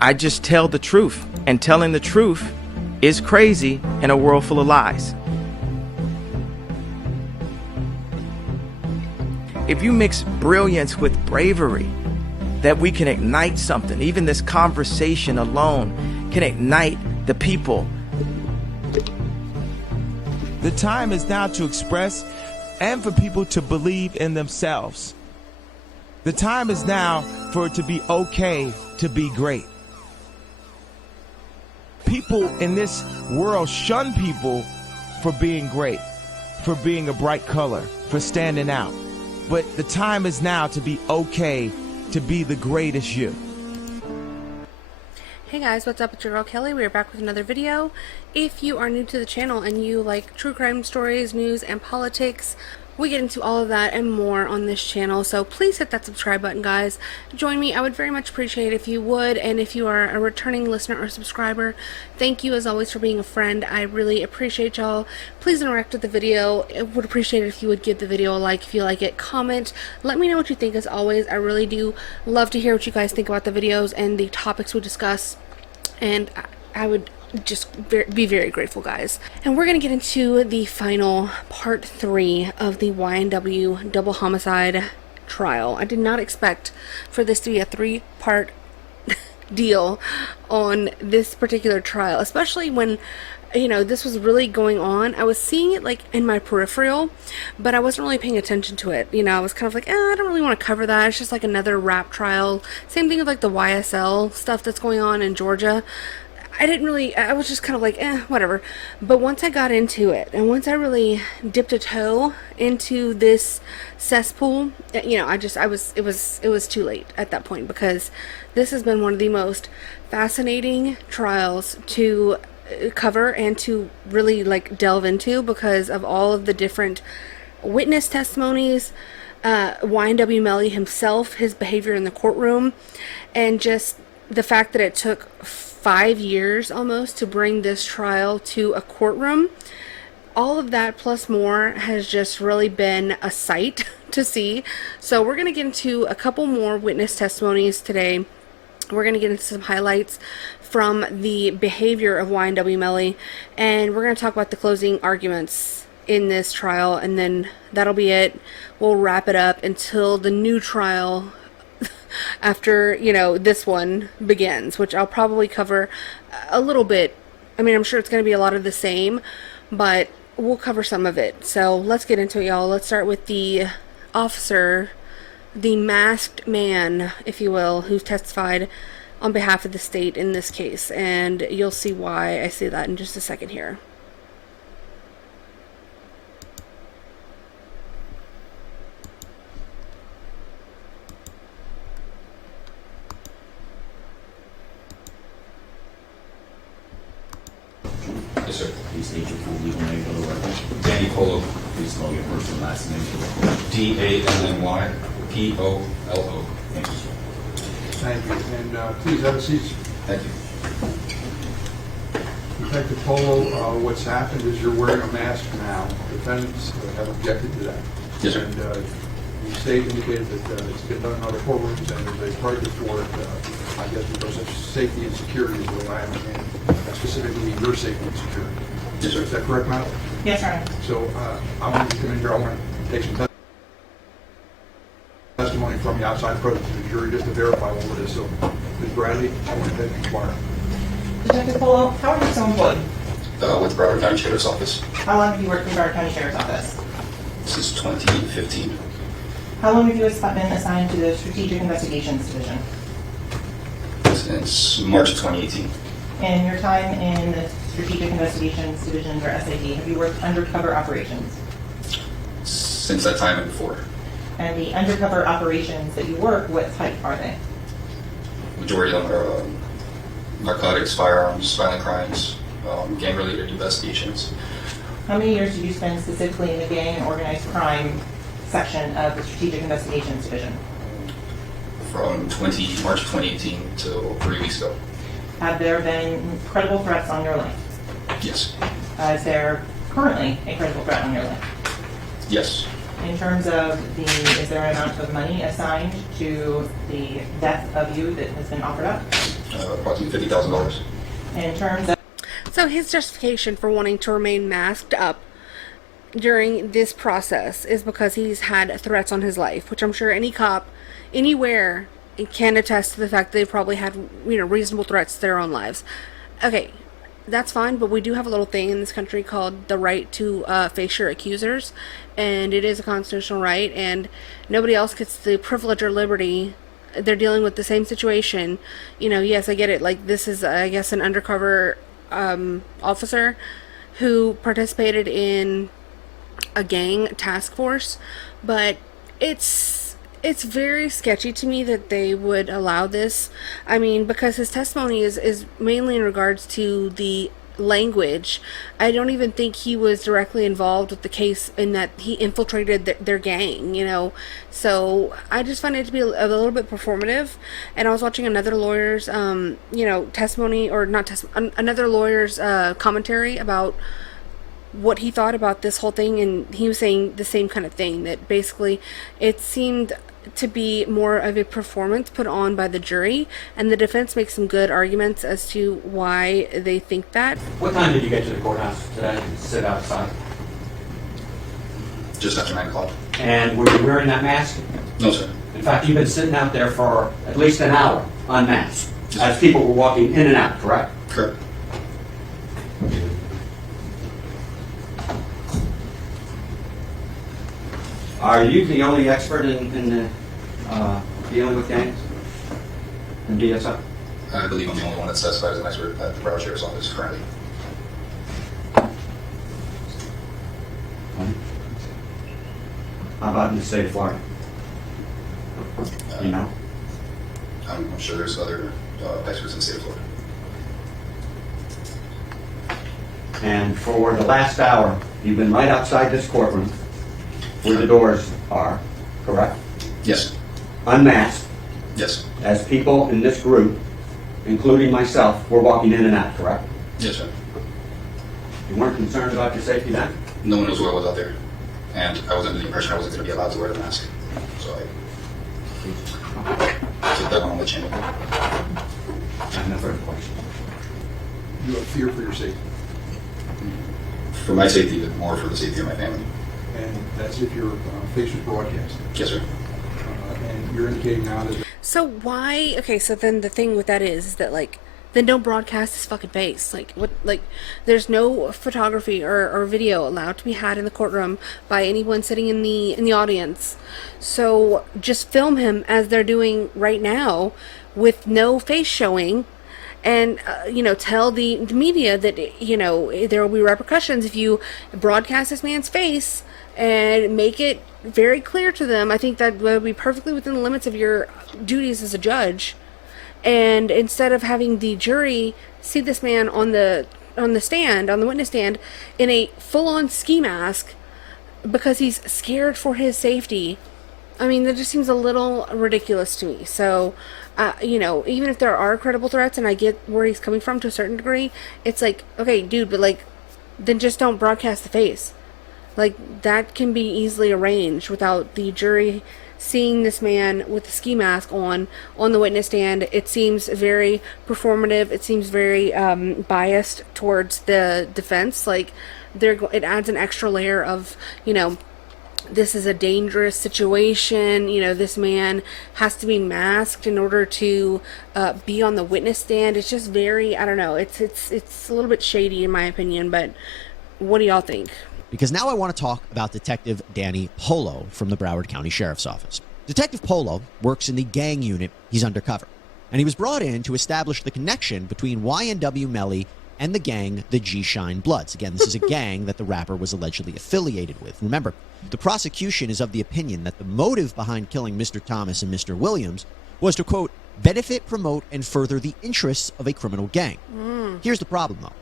I just tell the truth, and telling the truth is crazy in a world full of lies. If you mix brilliance with bravery, that we can ignite something. Even this conversation alone can ignite the people. The time is now to express and for people to believe in themselves. The time is now for it to be okay to be great. People in this world shun people for being great, for being a bright color, for standing out. But the time is now to be okay to be the greatest you. Hey guys, what's up? It's your girl Kelly. We are back with another video. If you are new to the channel and you like true crime stories, news, and politics, we get into all of that and more on this channel, so please hit that subscribe button, guys. Join me. I would very much appreciate it if you would, and if you are a returning listener or subscriber, thank you as always for being a friend. I really appreciate y'all. Please interact with the video. I would appreciate it if you would give the video a like if you like it. Comment. Let me know what you think as always. I really do love to hear what you guys think about the videos and the topics we discuss, and I would just be very grateful, guys. And we're gonna get into the final part 3 of the Ynw double homicide trial. I did not expect for this to be a 3-part deal on this particular trial, especially when, you know, this was really going on. I was seeing it like in my peripheral, but I wasn't really paying attention to it. You know, I was kind of like, I don't really want to cover that. It's just like another rap trial. Same thing with like the YSL stuff that's going on in Georgia. I was just kind of like, whatever. But once I got into it, and once I really dipped a toe into this cesspool, you know, it was too late at that point, because this has been one of the most fascinating trials to cover and to really like delve into, because of all of the different witness testimonies, Ynw Melly himself, his behavior in the courtroom, and just the fact that it took 5 years almost to bring this trial to a courtroom. All of that plus more has just really been a sight to see. So we're going to get into a couple more witness testimonies today. We're going to get into some highlights from the behavior of Ynw Melly, and we're going to talk about the closing arguments in this trial, and then that'll be it. We'll wrap it up until the new trial after, you know, this one begins, which I'll probably cover a little bit. I mean, I'm sure it's going to be a lot of the same, but we'll cover some of it. So let's get into it, y'all. Let's start with the officer, the masked man, if you will, who testified on behalf of the state in this case, and you'll see why I say that in just a second here. Yes, sir. Please state your full legal name for the record. Danny Polo, Please spell your first and last name for the record. D-A-N-N-Y-P-O-L-O. Thank you, sir. Thank you. And please have a seat. Thank you. Detective Polo, what's happened is you're wearing a mask now. Defendants have objected to that. Yes, sir. And the state indicated that it's been done in other courtrooms, and there's a target for it, I guess because of safety and security is what I understand, specifically your safety and security. Yes, sir. Is that correct, madam? Yes, sir. So I want you to come in here. I want to take some testimony from you outside the presence of the jury just to verify all of this. So, Ms. Bradley, I want to inquire. Detective Polo, how are you so employed? With Broward County Sheriff's Office. How long have you worked in Broward County Sheriff's Office? This is 2015. How long have you been assigned to the Strategic Investigations Division? Since March of 2018. In your time in the Strategic Investigations Division, or SAD, have you worked undercover operations? Since that time and before. And the undercover operations that you work, what type are they? Majority of them are narcotics, firearms, violent crimes, gang-related investigations. How many years did you spend specifically in the gang and organized crime section of the Strategic Investigations Division? From March 2018 till 3 weeks ago. Have there been credible threats on your life? Yes. Is there currently a credible threat on your life? Yes. In terms of is there an amount of money assigned to the death of you that has been offered up? Approximately $50,000. In terms of So his justification for wanting to remain masked up during this process is because he's had threats on his life, which I'm sure any cop anywhere can attest to the fact that they've probably had, you know, reasonable threats to their own lives. Okay, that's fine, but we do have a little thing in this country called the right to face your accusers, and it is a constitutional right, and nobody else gets the privilege or liberty. They're dealing with the same situation. You know, yes, I get it. Like, this is, I guess, an undercover officer who participated in a gang task force, but it's very sketchy to me that they would allow this. I mean, because his testimony is mainly in regards to the language. I don't even think he was directly involved with the case in that he infiltrated their gang, you know. So I just find it to be a little bit performative. And I was watching another lawyer's you know, testimony, or not testimony, another lawyer's commentary about what he thought about this whole thing, and he was saying the same kind of thing, that basically it seemed to be more of a performance put on by the jury, and the defense makes some good arguments as to why they think that. What time did you get to the courthouse today and sit outside? Just after 9 o'clock. And were you wearing that mask? No, sir. In fact, you've been sitting out there for at least an hour unmasked, as people were walking in and out, correct? Correct. Are you the only expert in dealing with gangs and DSI? I believe I'm the only one that's testified as an expert at the Broward Sheriff's Office currently. How about in the state of Florida? You know? I'm sure there's other experts in the state of Florida. And for the last hour, you've been right outside this courtroom where the doors are, correct? Yes. Unmasked, Yes. as people in this group, including myself, were walking in and out, correct? Yes, sir. You weren't concerned about your safety then? No one knows who I was out there. And I was under the impression I wasn't going to be allowed to wear the mask. So I took that one on the chin. And the third question. You have fear for your safety, For my safety, but more for the safety of my family. and that's if your face was broadcast. Yes, sir. And you're indicating now that So why, okay, so then the thing with that is that, like, then don't broadcast his fucking face. Like, what, like, there's no photography or video allowed to be had in the courtroom by anyone sitting in the audience. So just film him as they're doing right now with no face showing, and, you know, tell the media that, you know, there will be repercussions if you broadcast this man's face, and make it very clear to them. I think that would be perfectly within the limits of your duties as a judge. And instead of having the jury see this man on the stand, on the witness stand, in a full-on ski mask because he's scared for his safety, I mean, that just seems a little ridiculous to me. So, you know, even if there are credible threats, and I get where he's coming from to a certain degree, it's like, okay, dude, but, like, then just don't broadcast the face. Like, that can be easily arranged without the jury seeing this man with the ski mask on the witness stand. It seems very performative. It seems very biased towards the defense. Like, it adds an extra layer of, you know, this is a dangerous situation. You know, this man has to be masked in order to be on the witness stand. It's just very, I don't know. It's a little bit shady in my opinion. But what do y'all think? Because now I want to talk about Detective Danny Polo from the Broward County Sheriff's Office. Detective Polo works in the gang unit. He's undercover. And he was brought in to establish the connection between Ynw Melly and the gang, the G-Shine Bloods. Again, this is a gang that the rapper was allegedly affiliated with. Remember, the prosecution is of the opinion that the motive behind killing Mr. Thomas and Mr. Williams was to, quote, benefit, promote, and further the interests of a criminal gang. Here's the problem, though.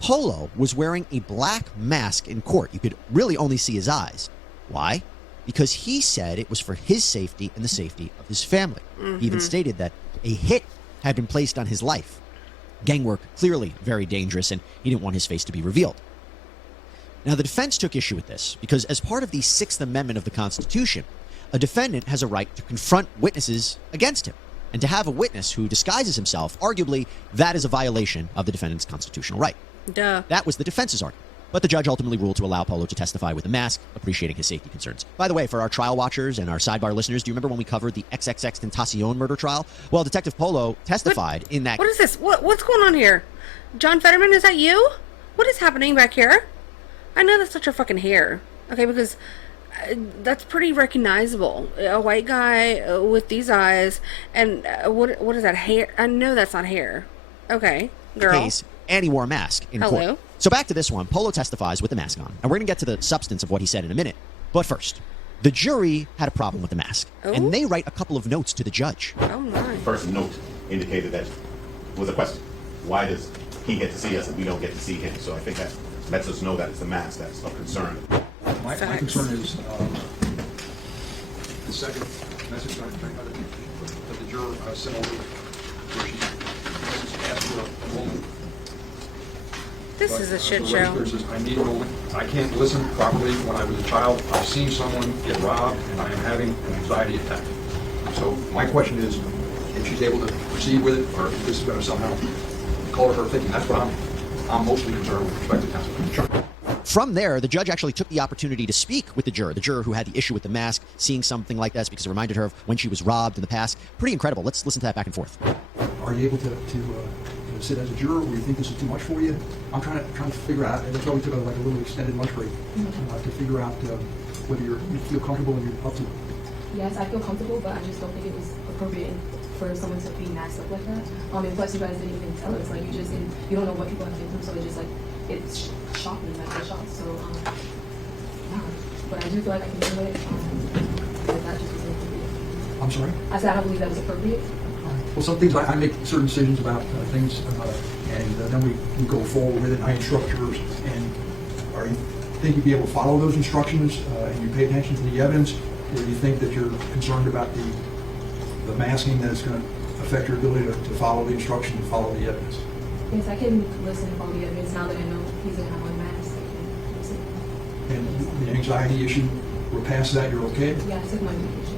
Polo was wearing a black mask in court. You could really only see his eyes. Why? Because he said it was for his safety and the safety of his family. He even stated that a hit had been placed on his life. Gang work, clearly very dangerous, and he didn't want his face to be revealed. Now, the defense took issue with this because as part of the Sixth Amendment of the Constitution, a defendant has a right to confront witnesses against him. And to have a witness who disguises himself, arguably, that is a violation of the defendant's constitutional right. Duh. That was the defense's argument. But the judge ultimately ruled to allow Polo to testify with a mask, appreciating his safety concerns. By the way, for our trial watchers and our sidebar listeners, do you remember when we covered the XXX Tentacion murder trial? Well, Detective Polo testified in that... What is this? What's going on here? John Fetterman, is that you? What is happening back here? I know that's not your fucking hair. Okay, because that's pretty recognizable. A white guy with these eyes, and what is that, hair? I know that's not hair. Okay, girl. Case, and he wore a mask in Hello. court. So back to this one. Polo testifies with the mask on, and we're going to get to the substance of what he said in a minute. But first, the jury had a problem with the mask, and they write a couple of notes to the judge. Oh my. The first note indicated that was a question. Why does he get to see us and we don't get to see him? So I think that lets us know that it's the mask that's of concern. My concern is the second message that the juror sent over, where she asked for a moment. This is a shit The show. legislator says, I need a moment. I can't listen properly. When I was a child, I've seen someone get robbed, and I am having an anxiety attack. So my question is, if she's able to proceed with it, or if this is going to somehow color her thinking. That's what I'm mostly concerned with respect to counsel. Sure. From there, the judge actually took the opportunity to speak with the juror who had the issue with the mask, seeing something like this because it reminded her of when she was robbed in the past. Pretty incredible. Let's listen to that back and forth. Are you able to sit as a juror, or you think this is too much for you? I'm trying to figure out, and that's why we took a little extended lunch break to figure out whether you feel comfortable and you're up to it. Yes, I feel comfortable, but I just don't think it was appropriate for someone to be masked up like that. And plus, you guys didn't even tell us. Like, you don't know what people have been through, so it's just like, it's shocking, like a shock. So, yeah. But I do feel like I can do it. But that just wasn't appropriate. I'm sorry? I said I don't believe that was appropriate. Well, some things I make certain decisions about things, and then we go forward with it. I instruct jurors, and are you think you'd be able to follow those instructions, and you pay attention to the evidence, or do you think that you're concerned about the masking that is going to affect your ability to follow the instructions and follow the evidence? Yes, I can listen and follow the evidence now that I know he's going to have on mask. And the anxiety issue, we're past that, you're okay? Yeah, I took my medication.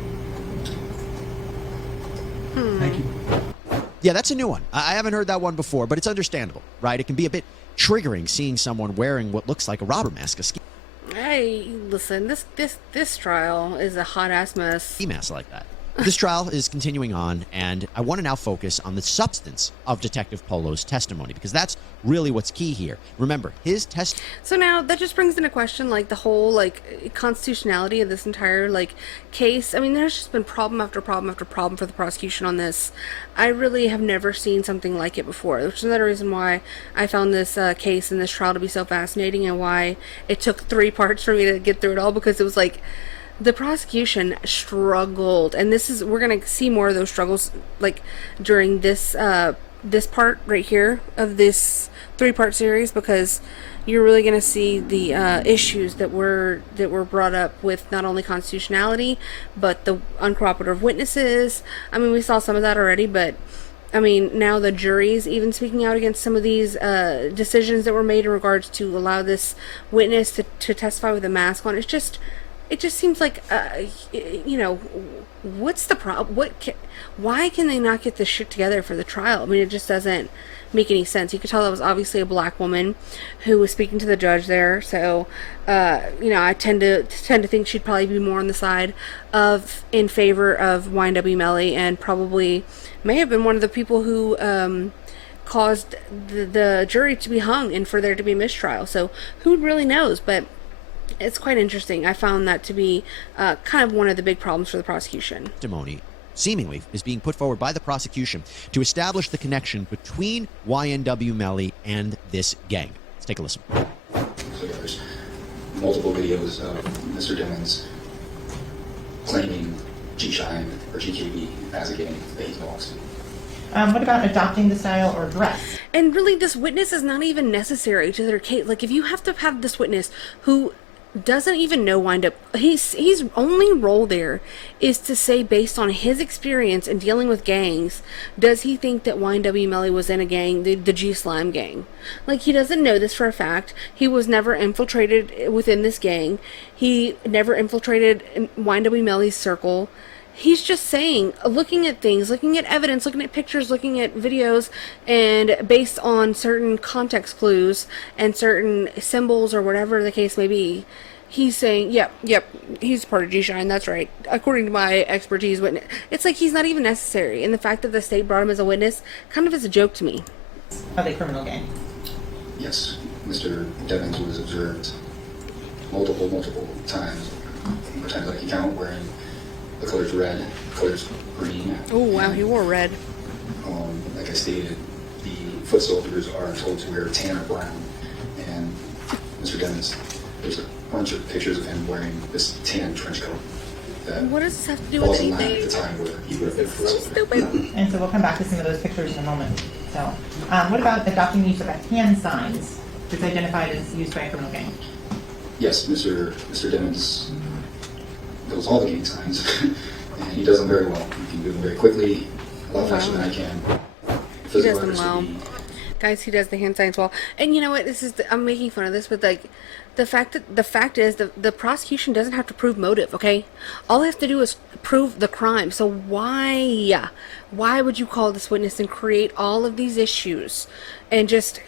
Thank you. Yeah, that's a new one. I haven't heard that one before, but it's understandable, right? It can be a bit triggering seeing someone wearing what looks like a robber mask, a ski Hey, listen, this trial is a hot ass mess. mask like that. This trial is continuing on, and I want to now focus on the substance of Detective Polo's testimony, because that's really what's key here. Remember, his So now that just brings into question, like, the whole, like, constitutionality of this entire, like, case. I mean, there's just been problem after problem after problem for the prosecution on this. I really have never seen something like it before, which is another reason why I found this case and this trial to be so fascinating, and why it took 3 parts for me to get through it all, because it was like, the prosecution struggled, and we're gonna see more of those struggles, like, during this this part right here of this 3-part series, because you're really gonna see the issues that were brought up with not only constitutionality, but the uncooperative witnesses. I mean, we saw some of that already, but I mean, now the jury's even speaking out against some of these decisions that were made in regards to allow this witness to testify with a mask on. It just seems like, you know, what's the problem? Why can they not get this shit together for the trial? I mean, it just doesn't make any sense. You could tell that was obviously a black woman who was speaking to the judge there. So, you know, I tend to think she'd probably be more on the side in favor of Ynw Melly, and probably may have been one of the people who caused the jury to be hung and for there to be mistrial. So who really knows? But it's quite interesting. I found that to be kind of one of the big problems for the prosecution. testimony seemingly is being put forward by the prosecution to establish the connection between Ynw Melly and this gang. Let's take a listen. So yeah, there's multiple videos of Mr. Dillon's claiming G-Shine or GKB as a gang that he belongs to. What about adopting the style or dress? And really, this witness is not even necessary to their case. Like, if you have to have this witness who doesn't even know Windup. His only role there is to say, based on his experience in dealing with gangs, does he think that Ynw Melly was in a gang, the G Slime gang? Like, he doesn't know this for a fact. He was never infiltrated within this gang. He never infiltrated Ynw Melly's circle. He's just saying, looking at things, looking at evidence, looking at pictures, looking at videos, and based on certain context clues and certain symbols or whatever the case may be, he's saying, yep, he's part of G-Shine, that's right, according to my expertise witness. It's like he's not even necessary, and the fact that the state brought him as a witness kind of is a joke to me. Are they criminal gang? Yes, Mr. Devins was observed multiple times. More times I can count, wearing the color's red, the color's green. Oh wow, he wore red. Like I stated, the foot soldiers are told to wear tan or brown. And Mr. Devins, there's a bunch of pictures of him wearing this tan trench coat. What does this have to do with anything? At the time where he would have been a foot soldier. Stupid. And so we'll come back to some of those pictures in a moment. So, what about adopting use of hand signs that's identified as used by a criminal gang? Yes, Mr. Devins knows all the gang signs, and he does them very well. He can do them very quickly, a lot faster than I can. He does them well. Guys, he does the hand signs well. And you know what? I'm making fun of this, but like, the fact is the prosecution doesn't have to prove motive, okay? All they have to do is prove the crime. So why would you call this witness and create all of these issues and just,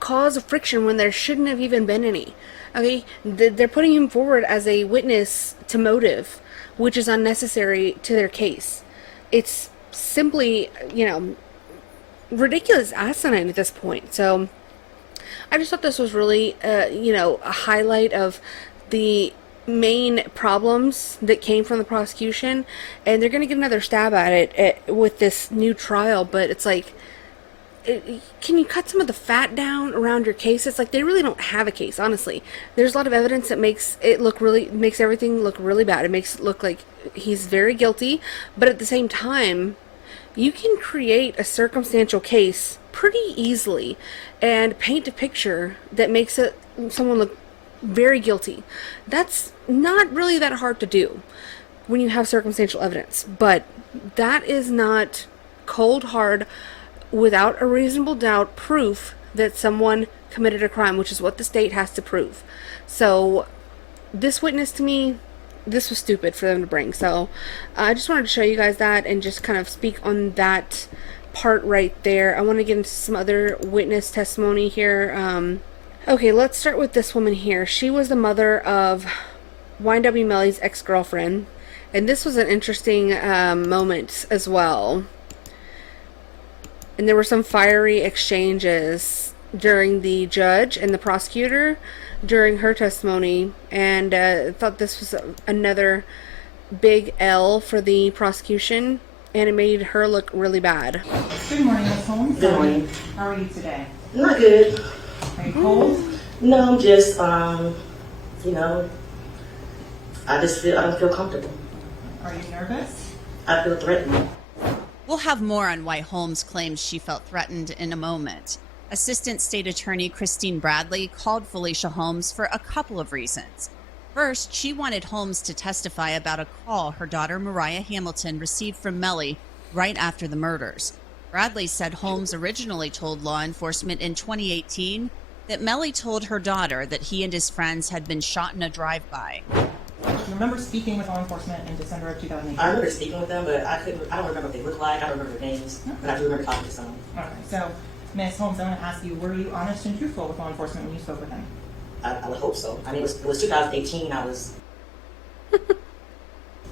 cause a friction when there shouldn't have even been any? Okay, they're putting him forward as a witness to motive, which is unnecessary to their case. It's simply, ridiculous, asinine at this point. So I just thought this was really, a highlight of the main problems that came from the prosecution, and they're going to get another stab at it with this new trial, but it's like, can you cut some of the fat down around your case? It's like they really don't have a case, honestly. There's a lot of evidence that makes everything look really bad. It makes it look like he's very guilty, but at the same time, you can create a circumstantial case pretty easily and paint a picture that makes someone look very guilty. That's not really that hard to do when you have circumstantial evidence, but that is not cold hard, without a reasonable doubt, proof that someone committed a crime, which is what the state has to prove. So this witness, to me, this was stupid for them to bring. So I just wanted to show you guys that and just kind of speak on that part right there. I want to get into some other witness testimony here. Okay, let's start with this woman here. She was the mother of Ynw Melly's ex-girlfriend, and this was an interesting moment as well. And there were some fiery exchanges during the judge and the prosecutor during her testimony, and I thought this was another big L for the prosecution, and it made her look really bad. Good morning, Ms. Holmes. Good morning. How are you today? Not good. Are you cold? No, I'm just, I don't feel comfortable. Are you nervous? I feel threatened. We'll have more on why Holmes claims she felt threatened in a moment. Assistant State Attorney Christine Bradley called Felicia Holmes for a couple of reasons. First, she wanted Holmes to testify about a call her daughter Mariah Hamilton received from Melly right after the murders. Bradley said Holmes originally told law enforcement in 2018 that Melly told her daughter that he and his friends had been shot in a drive-by. Do you remember speaking with law enforcement in December of 2018? I remember speaking with them, but I don't remember what they look like. I don't remember their names, but I do remember talking to some. Okay, so Ms. Holmes, I want to ask you, were you honest and truthful with law enforcement when you spoke with them? I would hope so. I mean, it was 2018. I went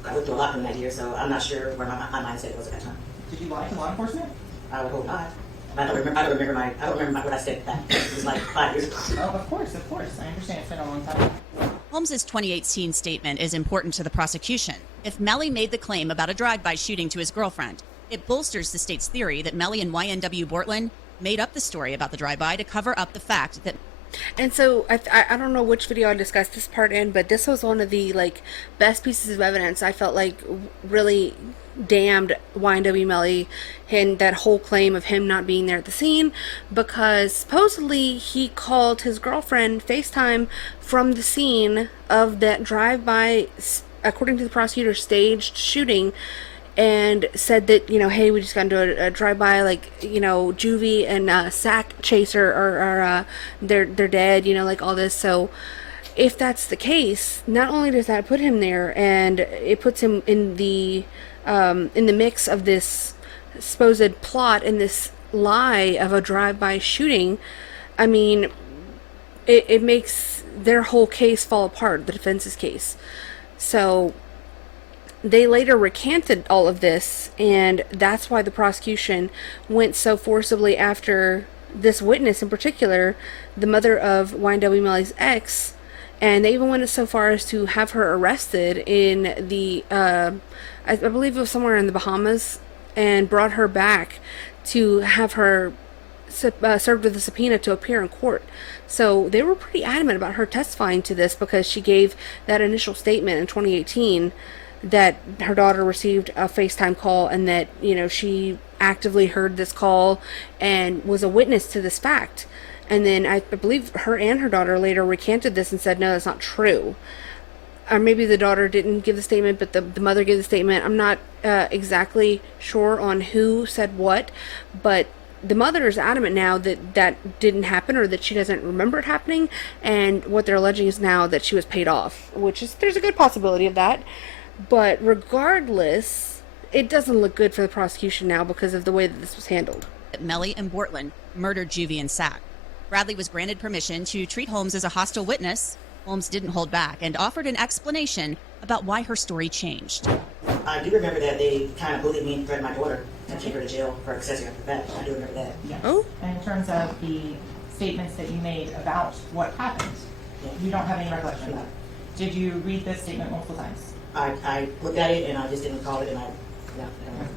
through a lot in that year, so I'm not sure where my mindset was at that time. Did you lie to law enforcement? I would hope not. I don't remember what I said back. It was like 5 years ago. Oh, of course. I understand it's been a long time. Holmes' 2018 statement is important to the prosecution. If Melly made the claim about a drive-by shooting to his girlfriend, it bolsters the state's theory that Melly and YNW Bortland made up the story about the drive-by to cover up the fact that... And so I don't know which video I discussed this part in, but this was one of the like best pieces of evidence I felt like really damned Ynw Melly and that whole claim of him not being there at the scene, because supposedly he called his girlfriend FaceTime from the scene of that drive-by, according to the prosecutor, staged shooting, and said that, you know, hey, we just got into a drive-by, like, you know, Juvie and Sack Chaser are they're dead, you know, like all this. So if that's the case, not only does that put him there, and it puts him in the mix of this supposed plot and this lie of a drive-by shooting. I mean, it makes their whole case fall apart, the defense's case. So they later recanted all of this, and that's why the prosecution went so forcibly after this witness in particular, the mother of Ynw Melly's ex, and they even went so far as to have her arrested in the, I believe it was somewhere in the Bahamas, and brought her back to have her served with a subpoena to appear in court. So they were pretty adamant about her testifying to this, because she gave that initial statement in 2018 that her daughter received a FaceTime call, and that, you know, she actively heard this call and was a witness to this fact. And then I believe her and her daughter later recanted this and said, no, that's not true. Or maybe the daughter didn't give the statement, but the mother gave the statement. I'm not exactly sure on who said what, but the mother is adamant now that that didn't happen, or that she doesn't remember it happening, and what they're alleging is now that she was paid off, which is, there's a good possibility of that. But regardless, it doesn't look good for the prosecution now because of the way that this was handled. Melly and Bortland murdered Juvie and Sack. Bradley was granted permission to treat Holmes as a hostile witness. Holmes didn't hold back and offered an explanation about why her story changed. I do remember that they kind of bullied me and threatened my daughter and take her to jail for accessory after that. I do remember that. Yes. Oh. And in terms of the statements that you made about what happened, you don't have any recollection of that. Did you read this statement multiple times? I looked at it and I just didn't recall it, and I don't know.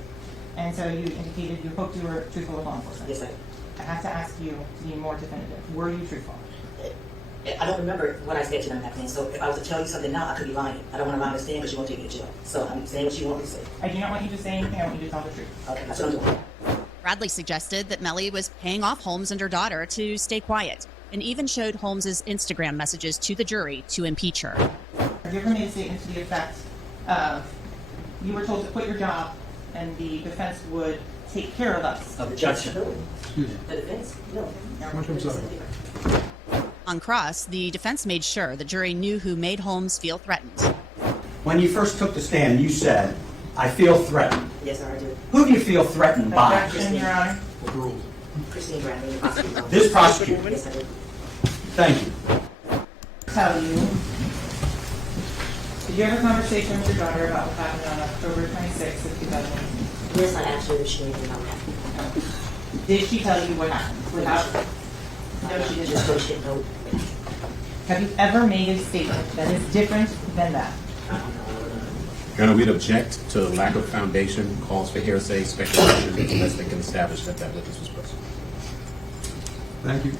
And so you indicated you hoped you were truthful with law enforcement. Yes, I did. I have to ask you to be more definitive. Were you truthful? I don't remember what I said to them back then, so if I was to tell you something now, I could be lying. I don't want to lie to stand because you won't take me to jail. So I'm saying what you want me to say. I do not want you to say anything. I want you to tell the truth. Okay, that's what I'm doing. Bradley suggested that Melly was paying off Holmes and her daughter to stay quiet, and even showed Holmes's Instagram messages to the jury to impeach her. Have you ever made a statement to the effect of, you were told to quit your job and the defense would take care of us? Objection. Excuse me. The defense? No. I'm sorry. On cross, the defense made sure the jury knew who made Holmes feel threatened. When you first took the stand, you said, I feel threatened. Yes, sir, I do. Who do you feel threatened by? Objection, Your Honor. Overruled. Christine Bradley, the prosecutor. This prosecutor. Yes, I do. Thank you. Tell you, did you have a conversation with your daughter about what happened on October 26th of 2018? Yes, I asked her if she knew anything about that. Did she tell you what happened? Without? No, she didn't. Just so she didn't know. Have you ever made a statement that is different than that? Your Honor, we'd object to lack of foundation, calls for hearsay, speculation, unless they can establish that that witness was present. Thank you.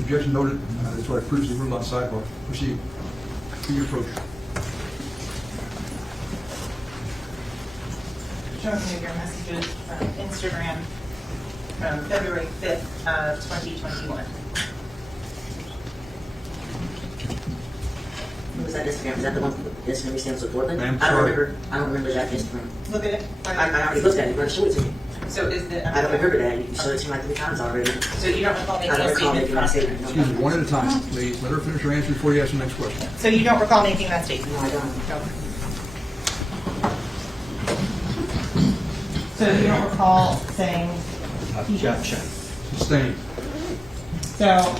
Objection noted. That's what I previously ruled on sidebar. Proceed. To your approach. Showing me your messages from Instagram from February 5th of 2021. Who was that Instagram? Is that the one the Instagram you sent with Portland? Ma'am, I don't sorry. remember. I don't remember that Instagram. Look at it. I already looked at it. You're going to show it to me. So is the... I don't remember that. You showed it to me like 3 times already. So you don't recall making I don't a recall statement making from that statement. Excuse me, one at a time, please. Let her finish her answer before you ask the next question. So you don't recall making that statement? No, I don't. So you don't recall saying... Objection. Sustained. So,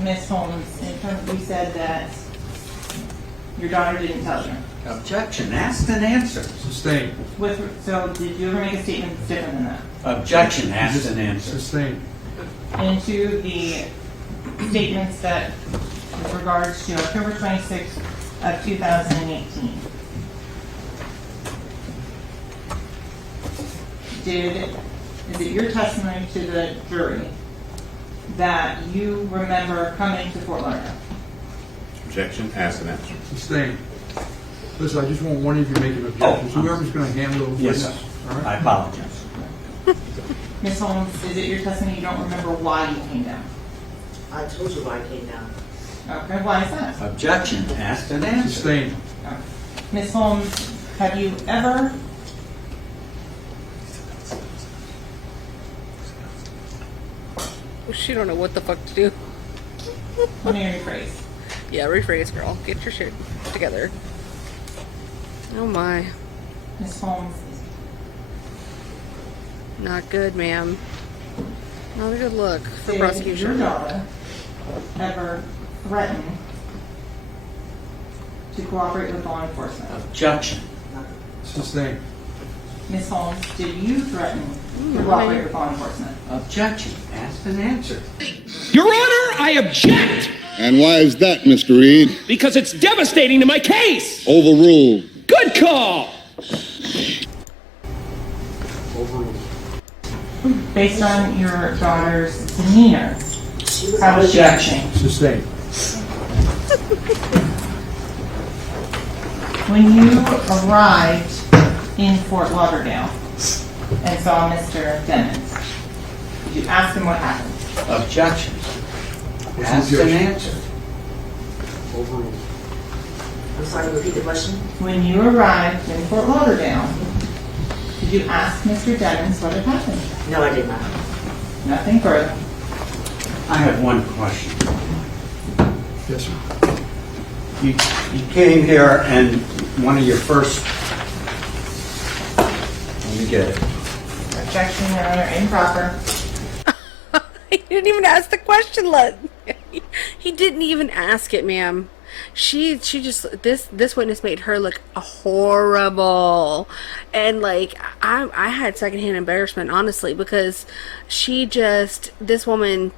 Ms. Holmes, in terms, you said that your daughter didn't tell you. Objection. Asked and answered. Sustained. So did you ever make a statement different than that? Objection. Asked and answered. Sustained. Into the statements that, with regards to October 26th of 2018. Is it your testimony to the jury that you remember coming to Fort Lauderdale? Objection, asked and answered. Sustained. Listen, I just want one of you making objections. Whoever's going to handle those Yes, witnesses. sir. All right? I apologize. Ms. Holmes, is it your testimony you don't remember why you came down? I told you why I came down. Okay, why is that? Objection, asked and answered. Sustained. Ms. Holmes, have you ever She don't know what the fuck to do. let me rephrase. Yeah, rephrase, girl. Get your shit together. Oh my. Ms. Holmes, Not good, ma'am. Not a good look for did your prosecution. daughter ever threaten to cooperate with law enforcement? Objection. Sustained. Ms. Holmes, did you threaten to cooperate with law enforcement? Objection, asked and answered. Your Honor, I object And why is that, Mr. Reed? because it's devastating to my case. Overruled. Good call. Overruled. Based on your daughter's demeanor, how was she acting? Sustained. When you arrived in Fort Lauderdale and saw Mr. Demmons, did you ask him what happened? Objection, What's asked the and objection? answered. Overruled. I'm sorry, repeat the question? When you arrived in Fort Lauderdale, did you ask Mr. Demmons what had happened? No, I did not. Nothing further. I have one question. Yes, sir. You came here and one of your first, let me get it. Objection, Your Honor, improper. He didn't even ask the question, he didn't even ask it, ma'am. She just this witness made her look horrible, and like I had secondhand embarrassment, honestly, because this woman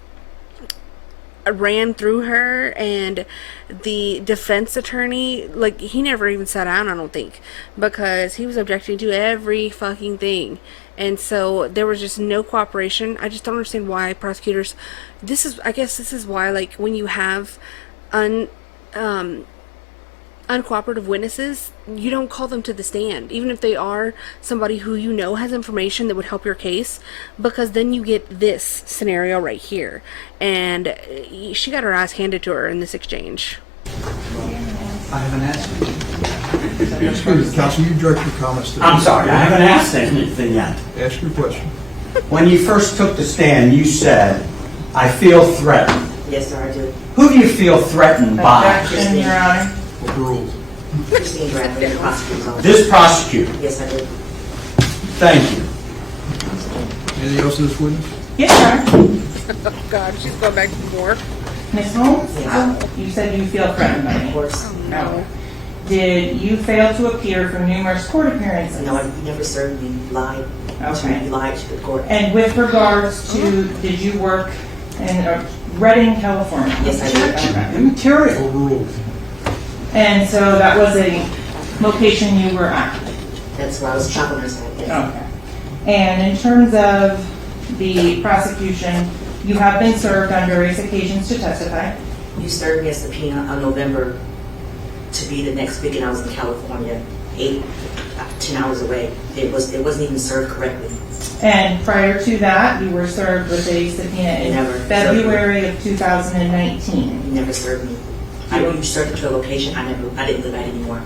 ran through her, and the defense attorney, like, he never even sat down, I don't think, because he was objecting to every fucking thing. And so there was just no cooperation. I just don't understand why prosecutors, I guess this is why, like, when you have uncooperative witnesses, you don't call them to the stand, even if they are somebody who you know has information that would help your case, because then you get this scenario right here, and she got her ass handed to her in this exchange. I haven't asked you. Excuse me, counsel, you direct your comments to I'm sorry, I haven't asked anything yet. Ask your question. When you first took the stand, you said, I feel threatened. Yes, sir, I do. Who do you feel threatened by? Objection, Your Honor. Overruled. Christine Bradley, the prosecutor's office. This prosecutor. Yes, I do. Thank you. Anything else in this witness? Yes, sir. Oh God, she's going back for more. Ms. Holmes, Yes. you said you feel threatened by Of me. course. No. Did you fail to appear for numerous court appearances? No, you never served me. You lied. Okay. You lied to the court. And with regards to, did you work in Redding, California? Yes, I did. Okay. Immaterial. Overruled. And so that was a location you were at? That's where I was a chapel nurse at. Yes. Okay. And in terms of the prosecution, you have been served on various occasions to testify. You served me a subpoena on November to be the next weekend. I was in California, 10 hours away. It wasn't even served correctly. And prior to that, you were served with a subpoena in Never. February of 2019. You never served me. You served me to a location I didn't live at anymore.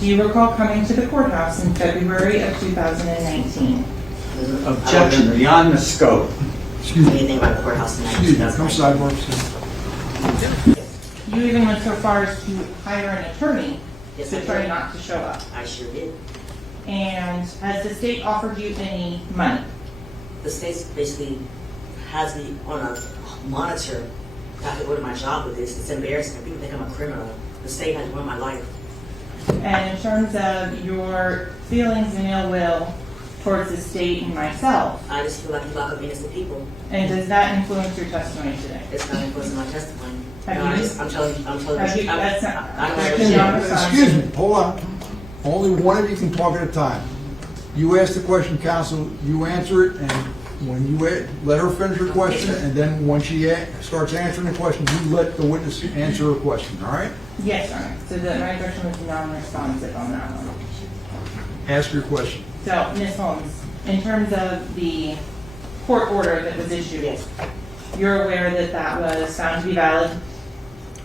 Do you recall coming to the courthouse in February of 2019? Objection beyond the scope. Excuse me. Anything about the courthouse tonight? Excuse me. Come sidebar, please. You even went so far as to hire an attorney Yes, to I try did. not to show up. I sure did. And has the state offered you any money? The state basically has me on a monitor. I have to go to my job with this. It's embarrassing. People think I'm a criminal. The state has run my life. And in terms of your feelings and ill will towards the state and myself, I just feel like you lock up innocent people. and does that influence your testimony today? It's not influencing my testimony. Have No, you- I'm telling you. Have you- that's not- I don't that's understand. not a- Excuse me, hold on. Only one of you can talk at a time. You ask the question, counsel, you answer it, and when you let her finish her question, and then when she starts answering the question, you let the witness answer her question, all right? Yes, Your Honor. So my question was non-responsive on that one. Ask your question. So, Ms. Holmes, in terms of the court order that was issued, you're aware that that was found to be valid?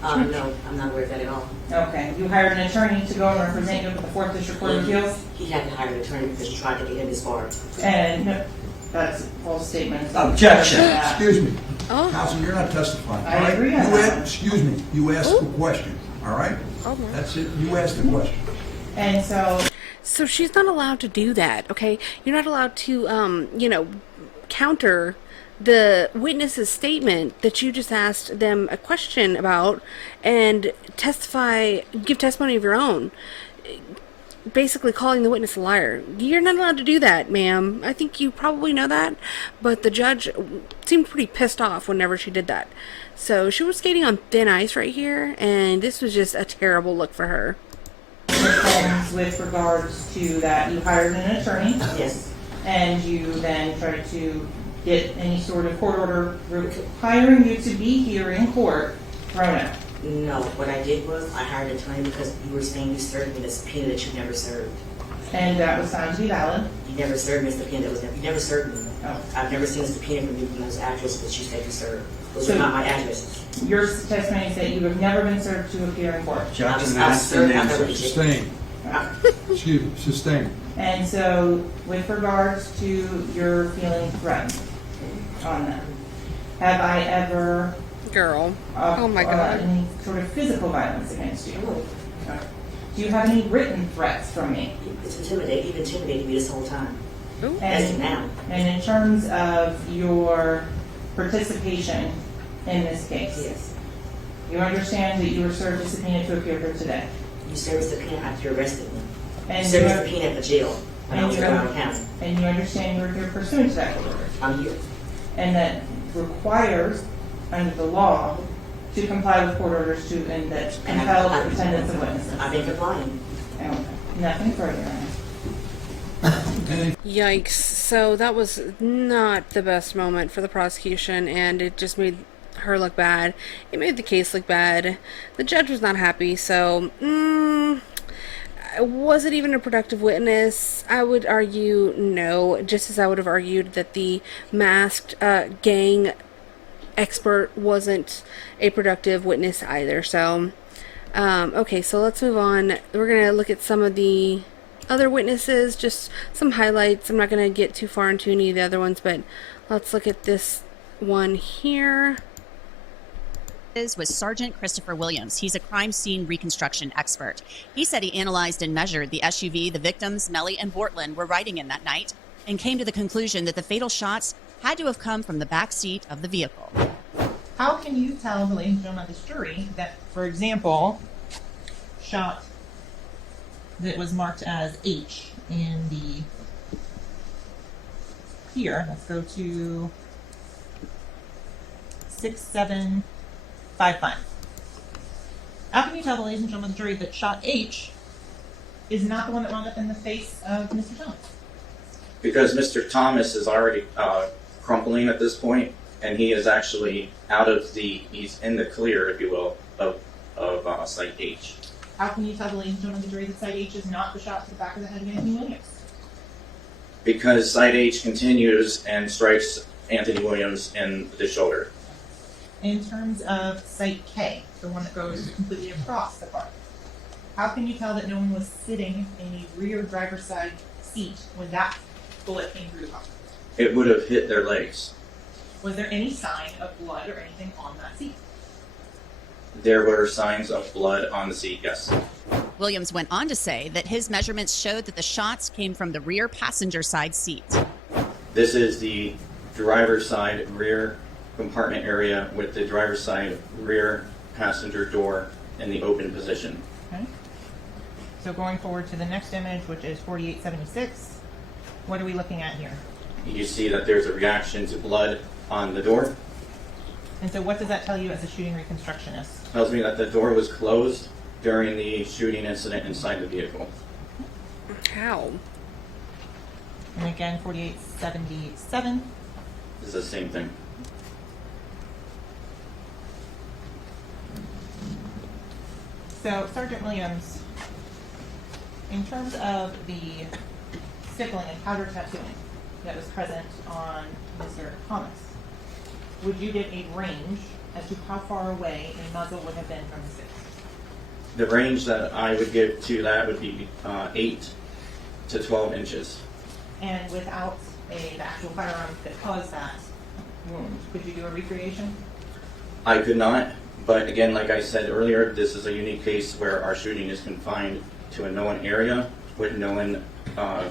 No, I'm not aware of that at all. Okay. You hired an attorney to go and represent you at the 4th District Court of Appeals? He had to hire an attorney because he tried to get him this far. And no, that's a false statement. Objection. Excuse me. Oh. Counsel, you're not testifying. I all right? agree on that. Excuse me. You asked the question, all right? Okay. That's it. You asked the question. And so she's not allowed to do that, okay? You're not allowed to, counter the witness's statement that you just asked them a question about and give testimony of your own, basically calling the witness a liar. You're not allowed to do that, ma'am. I think you probably know that, but the judge seemed pretty pissed off whenever she did that. So she was skating on thin ice right here, and this was just a terrible look for her. with regards to that, you hired an attorney? Yes. And you then tried to get any sort of court order requiring you to be here in court thrown out? No, what I did was I hired an attorney because you were saying you served me the subpoena that you never served. And that was found to be valid? You never served me a subpoena that was never, you never served me. Oh. I've never seen a subpoena from you from those addresses that you said you served. Those are not my addresses. Your testimony is that you have never been served to appear in court. Sustained. Excuse me, sustained. And so, with regards to your feeling threatened on that, have I ever... Girl. Oh my God. Any sort of physical violence against you? Okay. Do you have any written threats from me? It's intimidating. You've intimidated me this whole time. Ooh. As of now. And in terms of your participation in this case, yes. You understand that you were served a subpoena to appear here today? You served a subpoena after you arrested me. And you served a subpoena at the jail when I was in you Broward County. And you understand you're here pursuant to that order? I'm here. And that requires, under the law, to comply with court orders to and that compel the attendance of witnesses. I've been complying. Okay. Nothing further. Yikes. So that was not the best moment for the prosecution, and it just made her look bad. It made the case look bad. The judge was not happy, so was it even a productive witness? I would argue no, just as I would have argued that the masked gang expert wasn't a productive witness either. So okay, so let's move on. We're gonna look at some of the other witnesses, just some highlights. I'm not gonna get too far into any of the other ones, but let's look at this one here. Was Sergeant Christopher Williams. He's a crime scene reconstruction expert. He said he analyzed and measured the SUV the victims, Melly and Bortland, were riding in that night and came to the conclusion that the fatal shots had to have come from the back seat of the vehicle. How can you tell the ladies and gentlemen of this jury that, for example, shot that was marked as H in the here, let's go to 6755. How can you tell the ladies and gentlemen of the jury that shot H is not the one that wound up in the face of Mr. Thomas? Because Mr. Thomas is already crumpling at this point, and he is actually he's in the clear, if you will, of site H. How can you tell the ladies and gentlemen of the jury that site H is not the shot to the back of the head of Anthony Williams? Because site H continues and strikes Anthony Williams in the shoulder. In terms of site K, the one that goes completely across the car, how can you tell that no one was sitting in the rear driver's side seat when that bullet came through the car? It would have hit their legs. Was there any sign of blood or anything on that seat? There were signs of blood on the seat, yes. Williams went on to say that his measurements showed that the shots came from the rear passenger side seat. This is the driver's side rear compartment area with the driver's side rear passenger door in the open position. Okay. So going forward to the next image, which is 4876, what are we looking at here? You see that there's a reaction to blood on the door. And so what does that tell you as a shooting reconstructionist? Tells me that the door was closed during the shooting incident inside the vehicle. How? And again, 4877. is the same thing. So, Sergeant Williams, in terms of the stippling and powder tattooing that was present on Mr. Thomas, would you give a range as to how far away a muzzle would have been from the stick? The range that I would give to that would be 8 to 12 inches. And without the actual firearm that caused that wound, could you do a recreation? I could not, but again, like I said earlier, this is a unique case where our shooting is confined to a known area with known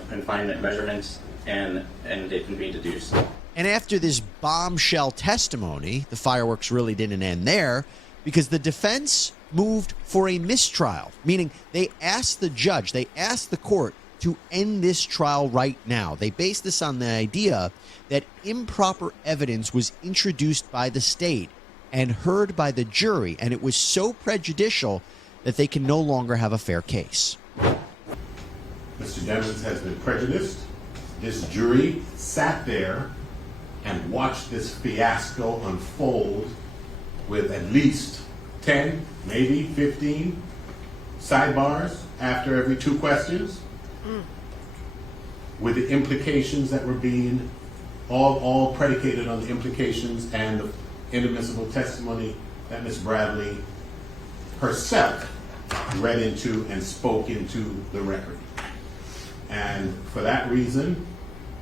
confinement measurements, and it can be deduced. And after this bombshell testimony, the fireworks really didn't end there, because the defense moved for a mistrial, meaning they asked the judge, they asked the court to end this trial right now. They based this on the idea that improper evidence was introduced by the state and heard by the jury, and it was so prejudicial that they can no longer have a fair case. Mr. Demons has been prejudiced. This jury sat there and watched this fiasco unfold with at least 10, maybe 15 sidebars after every 2 questions, with the implications that were being all predicated on the implications and the inadmissible testimony that Ms. Bradley herself read into and spoke into the record. And for that reason,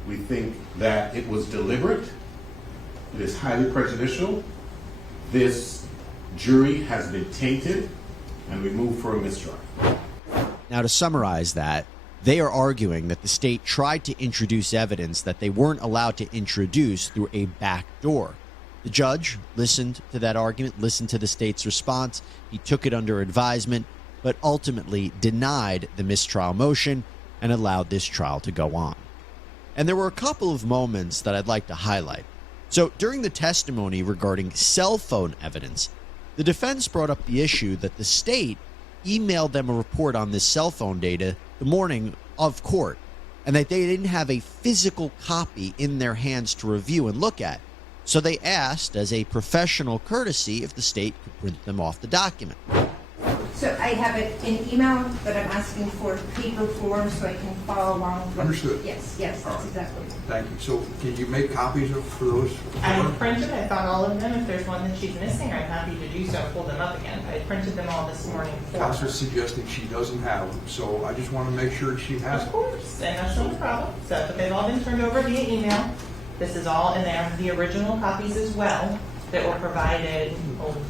we think that it was deliberate, it is highly prejudicial, this jury has been tainted, and we move for a mistrial. Now, to summarize that, they are arguing that the state tried to introduce evidence that they weren't allowed to introduce through a back door. The judge listened to that argument, listened to the state's response. He took it under advisement, but ultimately denied the mistrial motion and allowed this trial to go on. And there were a couple of moments that I'd like to highlight. So during the testimony regarding cell phone evidence, the defense brought up the issue that the state emailed them a report on this cell phone data the morning of court, and that they didn't have a physical copy in their hands to review and look at. So they asked, as a professional courtesy, if the state could print them off the document. So I have it in email, but I'm asking for paper form so I can follow along. Understood. Yes, that's exactly. Thank you. So can you make copies for those? I printed, I found all of them. If there's one that she's missing, I'm happy to do so and pull them up again. I printed them all this morning for her. Counselor's suggesting she doesn't have them, so I just want to make sure she has them. Of course, and that's no problem. So, but they've all been turned over via email. This is all in there, the original copies as well that were provided.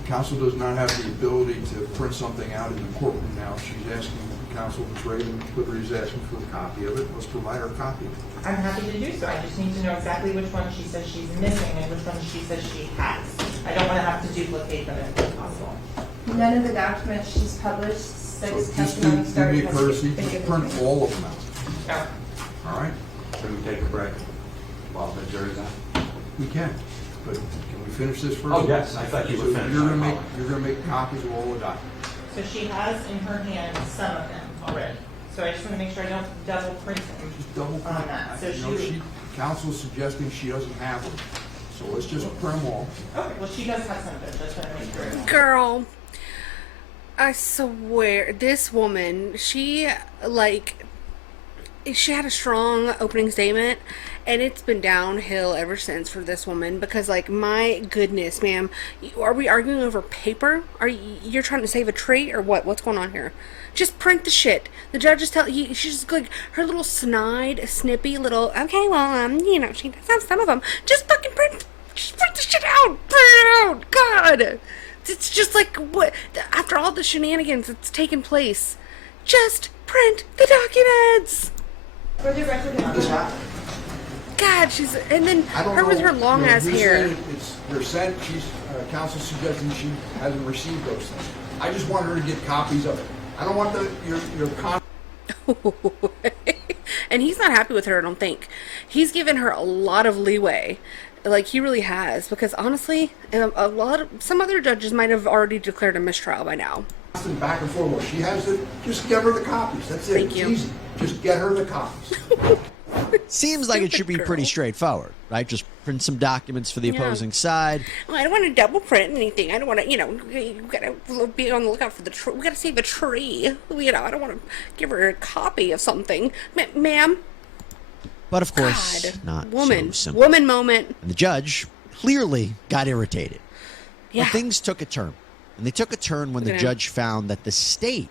Counsel does not have the ability to print something out in the courtroom now. She's asking counsel, Ms. Raven, is asking for a copy of it. Let's provide her a copy. I'm happy to do so. I just need to know exactly which one she says she's missing and which one she says she has. I don't want to have to duplicate them if possible. None of the documents she's published since So just testimony do started. me a courtesy, just print all of them out. Yeah. All right? Can we take a break while the jury's on? We can, but can we finish this first? Oh, yes, I thought you would finish. You're gonna make copies of all the documents. So she has in her hand some of them already. So I just want to make sure I don't double print them Double on print. that. So You know, she, counsel's suggesting she doesn't have them. So let's just print them all. okay, well she does have some of them. Just want to make sure. Girl, I swear, this woman, she had a strong opening statement, and it's been downhill ever since for this woman, because, like, my goodness, ma'am, are we arguing over paper? You're trying to save a tree, or what? What's going on here? Just print the shit. The judge is she's just like, her little snide, snippy little, okay, well, you know, she does have some of them. Just fucking print the shit out! Print it out! God! It's just like, what, after all the shenanigans that's taken place, just print the documents! For the record, God, she's, and then her with her long ass hair. They're sent, counsel's suggesting she hasn't received those things. I just want her to get copies of it. I don't want your And he's not happy with her, I don't think. He's given her a lot of leeway. Like, he really has. Because, honestly, some other judges might have already declared a mistrial by now. Back and forth. She has to just give her the copies. That's it. Thank It's you. easy. Just get her the copies. Seems like it should be Stupid pretty girl. straightforward, right? Just print some documents for the Yeah. opposing side. Well, I don't want to double print anything. I don't want to, you gotta be on the lookout for the tree. We gotta save a tree. I don't want to give her a copy of something. Ma'am? But of course, God. not Woman. so simple. Woman moment. And the judge clearly got irritated. Yeah. Well, things took a turn. And they took a turn when the Look at him. judge found that the state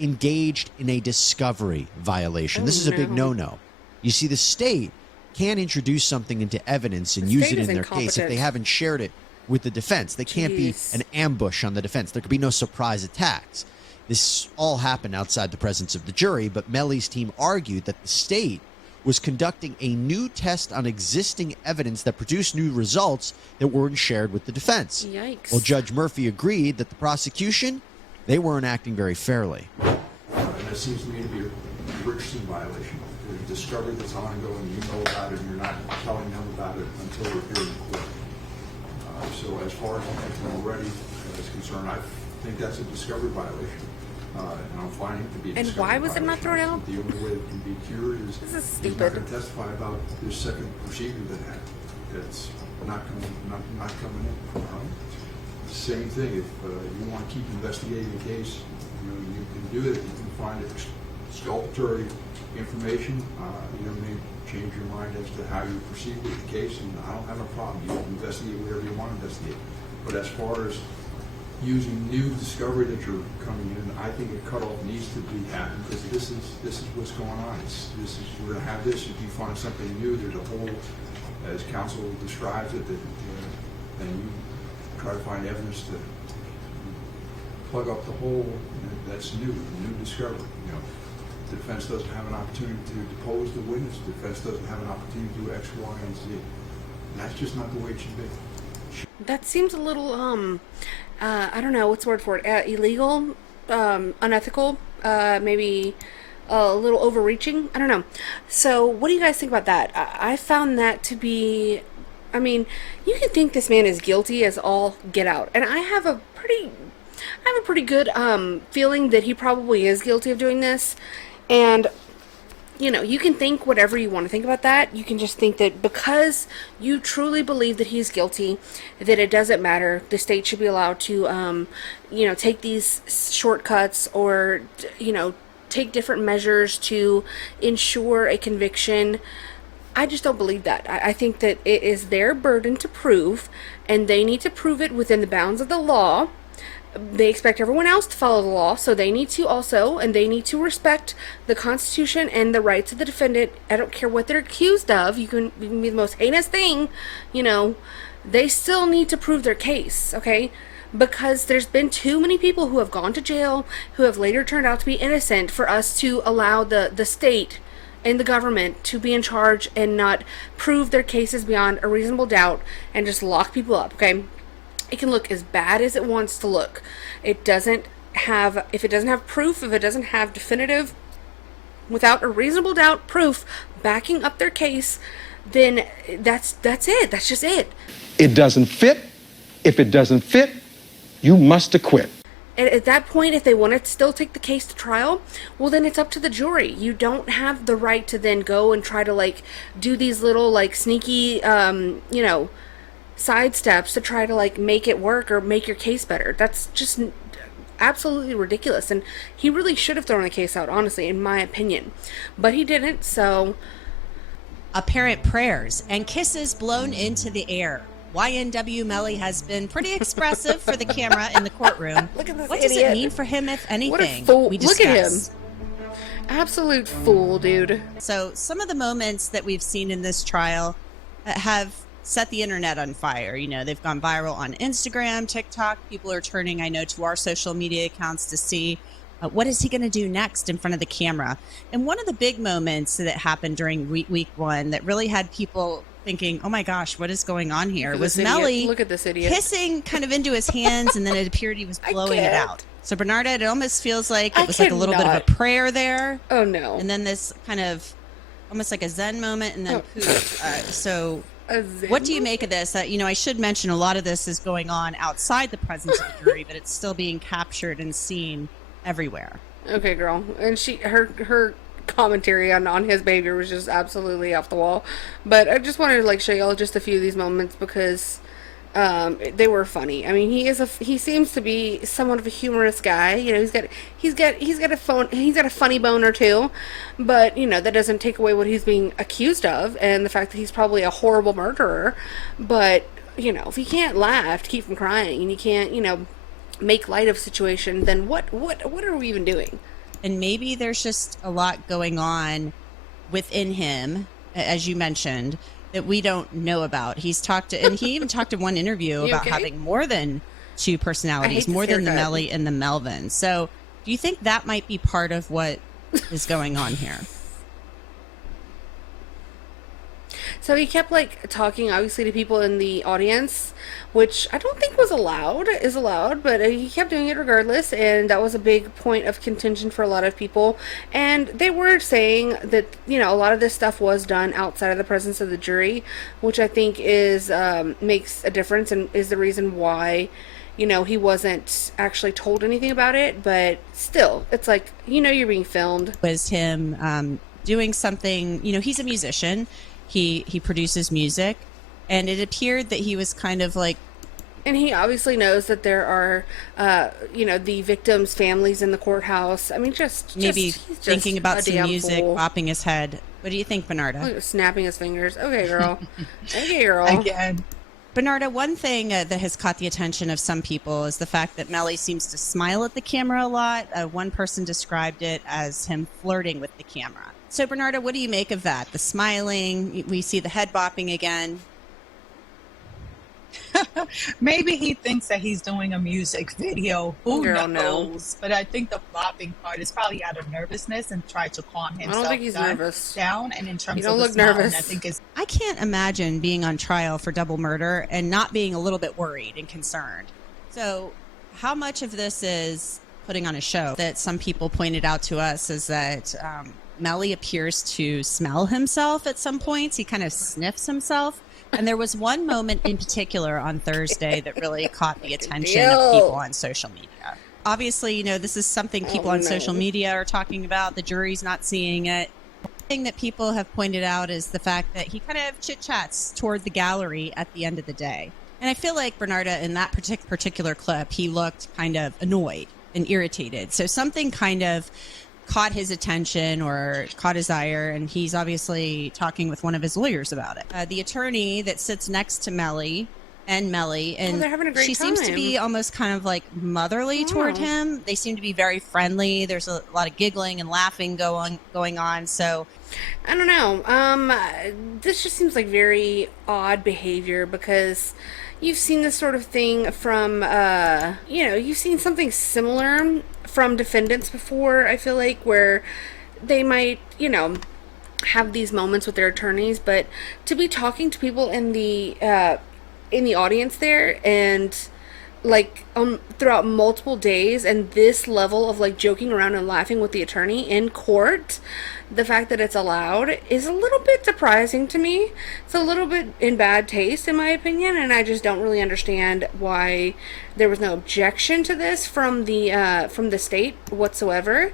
engaged in a discovery violation. Oh, This is a big no. no-no. You see, the state can't introduce something into evidence and The use state it is in their case if they incompetent. haven't shared it with the defense. They can't be Jeez. an ambush on the defense. There could be no surprise attacks. This all happened outside the presence of the jury, but Melly's team argued that the state was conducting a new test on existing evidence that produced new results that weren't shared with the defense. Yikes. Well, Judge Murphy agreed that the prosecution, they weren't acting very fairly. And that seems to me to be a Richardson violation. There's discovery that's ongoing, you know about it, and you're not telling them about it until you're here in court. So as far as anything already is concerned, I think that's a discovery violation. And I'm finding it to be a And discovery why was it not thrown violation. out? The only way it can be cured is This is he's not stupid. going to testify about this second procedure that's not coming in. Same thing, if you want to keep investigating the case, you can do it. You can find exculpatory information. You may change your mind as to how you proceed with the case, and I don't have a problem. You can investigate whatever you want to investigate. But as far as using new discovery that you're coming in, I think a cutoff needs to be happened because this is what's going on. We're going to have this. If you find something new, there's a whole, as counsel describes it, that then you try to find evidence to plug up the hole that's new discovery. The defense doesn't have an opportunity to depose the witness. The defense doesn't have an opportunity to do X, Y, and Z. And that's just not the way it should be. That seems a little, I don't know, what's the word for it? Illegal, unethical, maybe a little overreaching. I don't know. So what do you guys think about that? I found that to be, I mean, you can think this man is guilty as all get out. And I have a pretty good feeling that he probably is guilty of doing this. And you can think whatever you want to think about that. You can just think that because you truly believe that he's guilty, that it doesn't matter. The state should be allowed to, take these shortcuts or, take different measures to ensure a conviction. I just don't believe that. I think that it is their burden to prove, and they need to prove it within the bounds of the law. They expect everyone else to follow the law, so they need to also, and they need to respect the Constitution and the rights of the defendant. I don't care what they're accused of. You can be the most heinous thing, they still need to prove their case, okay? Because there's been too many people who have gone to jail, who have later turned out to be innocent, for us to allow the state and the government to be in charge and not prove their cases beyond a reasonable doubt and just lock people up, okay? It can look as bad as it wants to look. If it doesn't have proof, if it doesn't have definitive, without a reasonable doubt proof backing up their case, then that's it. That's just it. It doesn't fit. If it doesn't fit, you must acquit. At that point, if they want to still take the case to trial, well, then it's up to the jury. You don't have the right to then go and try to do these little sneaky side steps to try to make it work or make your case better. That's just absolutely ridiculous, and he really should have thrown the case out, honestly, in my opinion, but he didn't. So apparent prayers and kisses blown into the air. Ynw Melly has been pretty expressive for the camera in the courtroom. Look at this What idiot. does it mean for him, if anything? What a fool. We Look at him. discuss. Absolute fool, dude. So some of the moments that we've seen in this trial have set the internet on fire. They've gone viral on Instagram, TikTok. People are turning, I know, to our social media accounts to see what is he going to do next in front of the camera. And one of the big moments that happened during week one that really had people thinking, oh my gosh, what is going on here, was Melly Look at this idiot. kissing kind of into his hands, and then it appeared he was blowing it out. So Bernarda, it almost feels like it was a little bit of a prayer there. Oh no. And then this kind of almost like a Zen moment, and then so what do you make of this? I should mention a lot of this is going on outside the presence of the jury, but it's still being captured and seen everywhere. Okay, girl. And her commentary on his behavior was just absolutely off the wall. But I just wanted to like show y'all just a few of these moments because they were funny. I mean, he seems to be somewhat of a humorous guy. You know, he's got a funny bone or two, but you know, that doesn't take away what he's being accused of and the fact that he's probably a horrible murderer. But you know, if you can't laugh to keep from crying and you can't, you know, make light of a situation, then what are we even doing? And maybe there's just a lot going on within him, as you mentioned, that we don't know about. He even talked in one interview about having more than two personalities, more than the Melly and the Melvin. So do you think that might be part of what is going on here? So he kept like talking obviously to people in the audience, which I don't think is allowed, but he kept doing it regardless, and that was a big point of contention for a lot of people. And they were saying that, you know, a lot of this stuff was done outside of the presence of the jury, which I think is makes a difference and is the reason why, you know, he wasn't actually told anything about it. But still, it's like, you know, you're being filmed. Was him doing something, you know, he's a musician. He produces music, and it appeared that he was kind of like... And he obviously knows that there are, you know, the victims' families in the courthouse. I mean, maybe thinking about some music, bopping his head. What do you think, Bernarda? Snapping his fingers. Okay, girl. Okay, girl. Again. Bernarda, one thing that has caught the attention of some people is the fact that Melly seems to smile at the camera a lot. One person described it as him flirting with the camera. So, Bernarda, what do you make of that? The smiling, we see the head bopping again. Maybe he thinks that he's doing a music video. Who Girl, knows? But I think the bopping part is probably out of nervousness and try to calm himself I don't think he's nervous. down. And in terms you don't of look smiling, nervous. I think it's... I can't imagine being on trial for double murder and not being a little bit worried and concerned. So how much of this is putting on a show? That some people pointed out to us is that Melly appears to smell himself at some points. He kind of sniffs himself. And there was one moment in particular on Thursday that really caught the attention of people on social media. Obviously, you know, this is something people on social media are talking about. The jury's not seeing it. The thing that people have pointed out is the fact that he kind of chit-chats toward the gallery at the end of the day. And I feel like Bernarda, in that particular clip, he looked kind of annoyed and irritated. So something kind of caught his attention or caught his ire, and he's obviously talking with one of his lawyers about it. The attorney that sits next to Melly, and they're having a great she time. seems to be almost kind of like motherly toward him. They seem to be very friendly. There's a lot of giggling and laughing going on. So I don't know. This just seems like very odd behavior because you've seen this sort of thing from, you know, you've seen something similar from defendants before, I feel like, where they might, you know, have these moments with their attorneys, but to be talking to people in the audience there and like throughout multiple days and this level of like joking around and laughing with the attorney in court, the fact that it's allowed is a little bit surprising to me. It's a little bit in bad taste in my opinion, and I just don't really understand why there was no objection to this from the state whatsoever.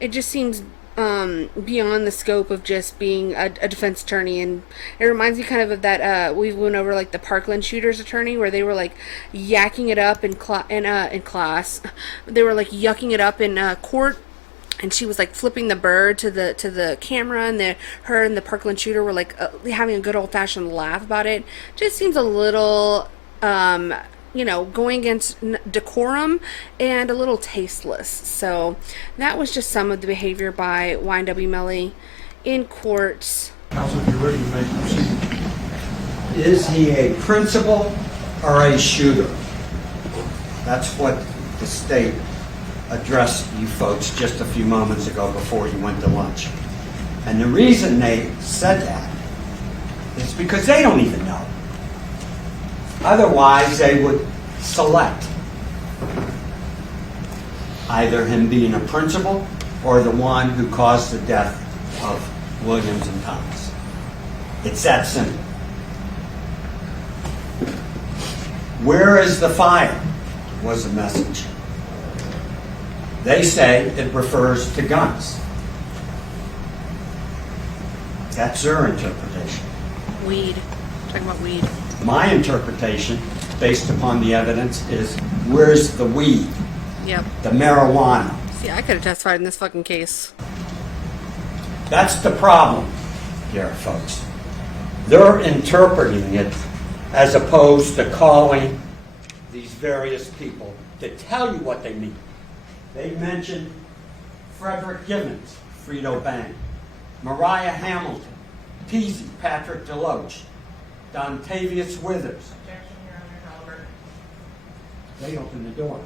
It just seems beyond the scope of just being a defense attorney, and it reminds me kind of that we went over like the Parkland shooters attorney where they were like yakking it up in class. They were like yucking it up in court, and she was like flipping the bird to the camera, and her and the Parkland shooter were like having a good old-fashioned laugh about it. Just seems a little you know, going against decorum and a little tasteless. So that was just some of the behavior by Ynw Melly in court. Counsel, if you're ready, you may proceed. Is he a principal or a shooter? That's what the state addressed you folks just a few moments ago before you went to lunch. And the reason they said that is because they don't even know. Otherwise, they would select either him being a principal or the one who caused the death of Williams and Thomas. It's that simple. Where is the fire? Was the message. They say it refers to guns. That's their interpretation. Weed. Talking about weed. My interpretation, based upon the evidence, is where's the weed? Yep. The marijuana. See, I could have testified in this fucking case. That's the problem here, folks. They're interpreting it as opposed to calling these various people to tell you what they mean. They mentioned Frederick Gibbons, Frito Bang, Mariah Hamilton, Peasy, Patrick DeLoach, Dontavius Withers. Objection, Your Honor, Albert. They opened the door.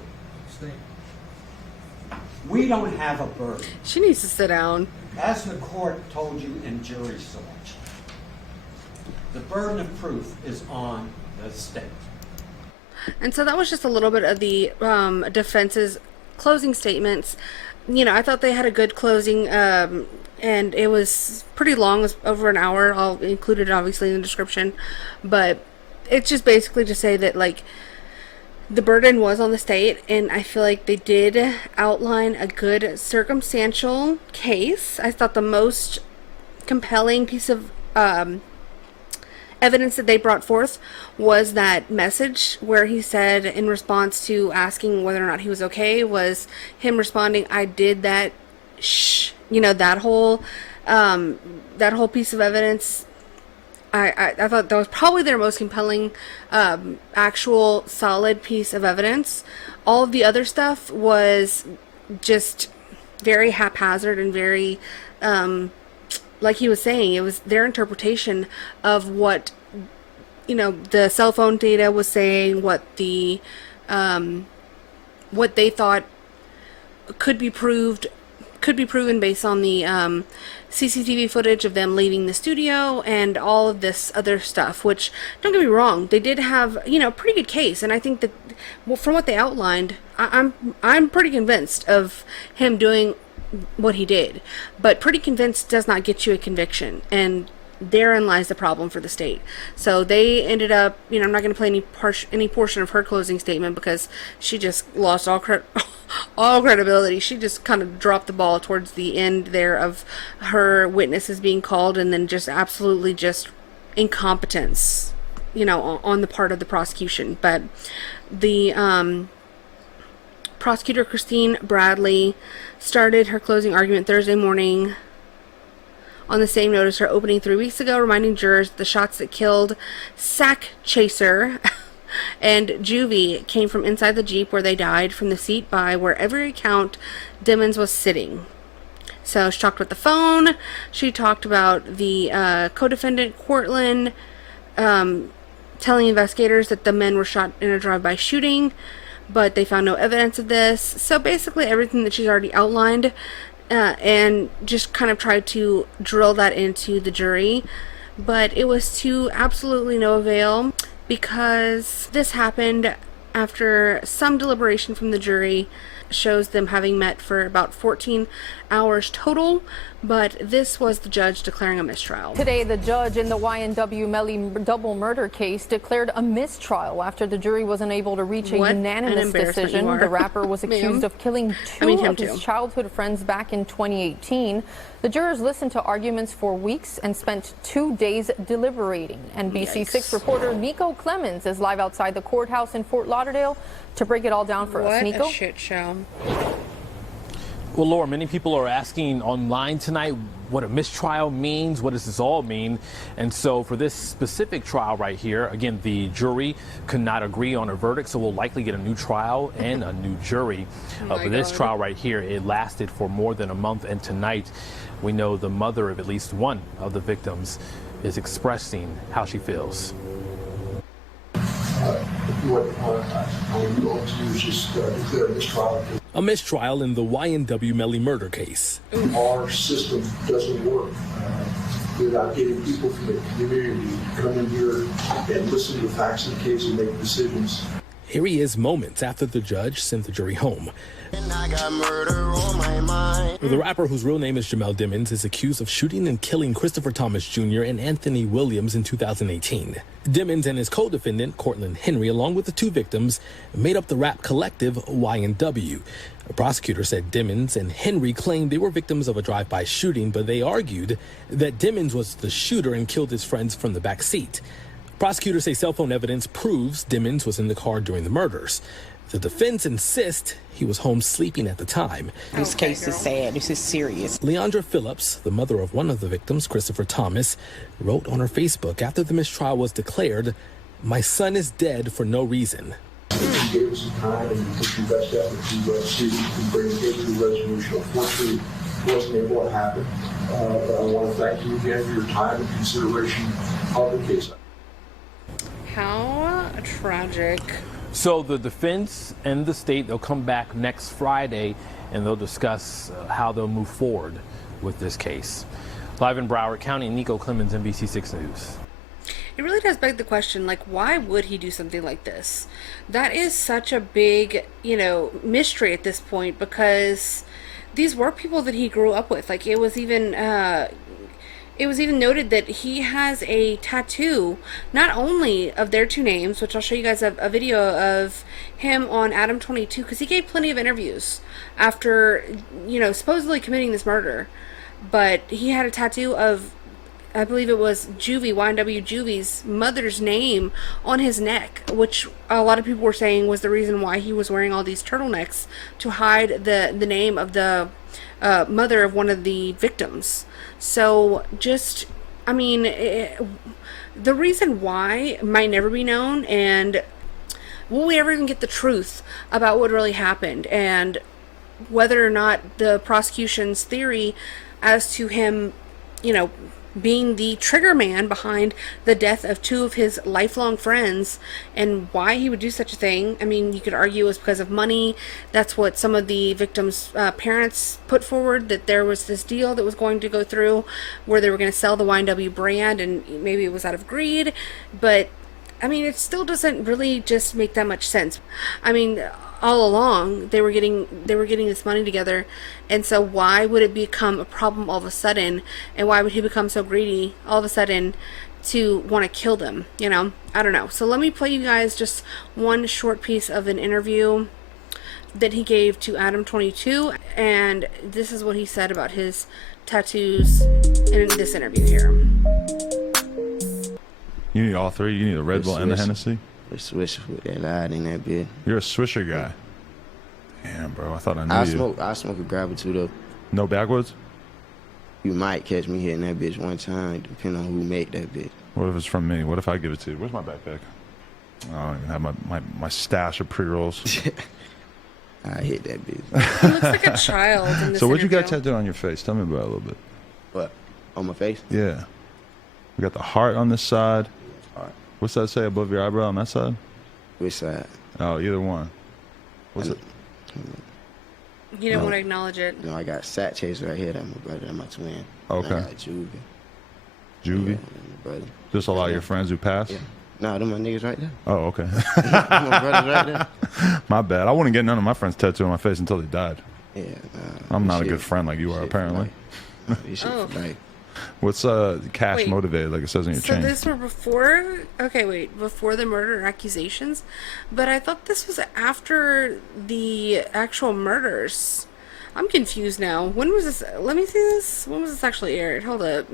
We don't have a burden. She needs to sit down. As the court told you in jury selection, the burden of proof is on the state. And so that was just a little bit of the defense's closing statements. You know, I thought they had a good closing, and it was pretty long, it was over an hour. I'll include it obviously in the description, but it's just basically to say that, like, the burden was on the state, and I feel like they did outline a good circumstantial case. I thought the most compelling piece of evidence that they brought forth was that message where he said, in response to asking whether or not he was okay, was him responding, "I did that, shh." You know, that whole piece of evidence. I thought that was probably their most compelling, actual solid piece of evidence. All of the other stuff was just very haphazard and very, like he was saying, it was their interpretation of what, you know, the cell phone data was saying, what the, what they thought could be proven based on the CCTV footage of them leaving the studio and all of this other stuff, which, don't get me wrong, they did have, you know, a pretty good case. And I think that, well, from what they outlined, I'm pretty convinced of him doing what he did. But pretty convinced does not get you a conviction. And therein lies the problem for the state. So they ended up, you know, I'm not going to play any portion of her closing statement because she just lost all credibility. She just kind of dropped the ball towards the end there of her witnesses being called, and then just absolutely just incompetence, you know, on the part of the prosecution. But the prosecutor, Christine Bradley, started her closing argument Thursday morning on the same note as her opening 3 weeks ago, reminding jurors the shots that killed Sack Chaser and Juvie came from inside the Jeep where they died, from the seat by where every account Dimmons was sitting. So she talked about the phone. She talked about the co-defendant, Cortland, telling investigators that the men were shot in a drive-by shooting, but they found no evidence of this. So basically everything that she's already outlined, and just kind of tried to drill that into the jury. But it was to absolutely no avail, because this happened after some deliberation from the jury shows them having met for about 14 hours total, but this was the judge declaring a mistrial. Today, the judge in the Ynw Melly double murder case declared a mistrial after the jury was unable to reach a unanimous decision. The rapper was accused of killing two of his childhood friends back in 2018. The jurors listened to arguments for weeks and spent 2 days deliberating. NBC6 reporter Nico Clemens is live outside the courthouse in Fort Lauderdale to break it all down for us. Nico? What a shit show. Well, Laura, many people are asking online tonight what a mistrial means. What does this all mean? And so for this specific trial right here, again, the jury could not agree on a verdict, so we'll likely get a new trial and a new jury. But this trial right here, it lasted for more than a month, and tonight we know the mother of at least one of the victims is expressing how she feels. What I'm going to do is just declare a mistrial. A mistrial in the Ynw Melly murder case. Our system doesn't work without getting people from the community to come in here and listen to the facts of the case and make decisions. Here he is moments after the judge sent the jury home. I got murder on my mind. The rapper, whose real name is Jamel Dimmons, is accused of shooting and killing Christopher Thomas Jr. and Anthony Williams in 2018. Dimmons and his co-defendant, Cortland Henry, along with the two victims, made up the rap collective YNW. A prosecutor said Dimmons and Henry claimed they were victims of a drive-by shooting, but they argued that Dimmons was the shooter and killed his friends from the back seat. Prosecutors say cell phone evidence proves Dimmons was in the car during the murders. The defense insists he was home sleeping at the time. This case is sad. This is serious. Leandra Phillips, the mother of one of the victims, Christopher Thomas, wrote on her Facebook after the mistrial was declared, "My son is dead for no reason." You gave us some time and you took your best effort to see if you can bring a case to a resolution. Unfortunately, it wasn't able to happen. But I want to thank you again for your time and consideration of the case. How tragic. So the defense and the state, they'll come back next Friday and they'll discuss how they'll move forward with this case. Live in Broward County, Nico Clemens, NBC6 News. It really does beg the question, like, why would he do something like this? That is such a big, mystery at this point, because these were people that he grew up with. Like, it was even noted that he has a tattoo, not only of their two names, which I'll show you guys a video of him on Adam 22, because he gave plenty of interviews after, supposedly committing this murder. But he had a tattoo of, I believe it was YNW Juvie's mother's name on his neck, which a lot of people were saying was the reason why he was wearing all these turtlenecks, to hide the name of the mother of one of the victims. So the reason why might never be known, and will we ever even get the truth about what really happened, and whether or not the prosecution's theory as to him, being the trigger man behind the death of two of his lifelong friends, and why he would do such a thing. I mean, you could argue it was because of money. That's what some of the victims' parents put forward, that there was this deal that was going to go through where they were going to sell the YNW brand, and maybe it was out of greed. But I mean, it still doesn't really just make that much sense. I mean, all along they were getting this money together, and so why would it become a problem all of a sudden, and why would he become so greedy all of a sudden to want to kill them? I don't know. So let me play you guys just one short piece of an interview that he gave to Adam 22, and this is what he said about his tattoos in this interview here. You need all three? You need a Red Bull and a Hennessy? A swisher with that light in that bit. You're a swisher guy. Damn, bro. I thought I knew you. I smoke a grab or two, though. No backwoods? You might catch me hitting that bitch one time, depending on who made that bitch. What if it's from me? What if I give it to you? Where's my backpack? Oh, I don't even have my stash of pre-rolls. I hit that bitch. He looks like a child in this So what you got interview. tattooed on your face? Tell me about it a little bit. What? On my face? Yeah. We got the heart on this side. What's that say above your eyebrow on that side? Which side? Oh, either one. What's it? You don't want to acknowledge it. No, I got Sat Chaser right here. That's my brother. That's my twin. Okay. And I got Juvie. Juvie? Yeah, my brother. Just a lot of your friends who passed? Yeah. Nah, them my niggas right there. Oh, okay. My brothers right there. My bad. I wouldn't get none of my friends tattooed on my face until they died. Yeah. I'm not a good friend like you are, apparently. Oh. What's cash Wait. motivated, like it says in your So chain? this were before, before the murder accusations, but I thought this was after the actual murders. I'm confused now. When was this? Let me see this. When was this actually aired? Hold up.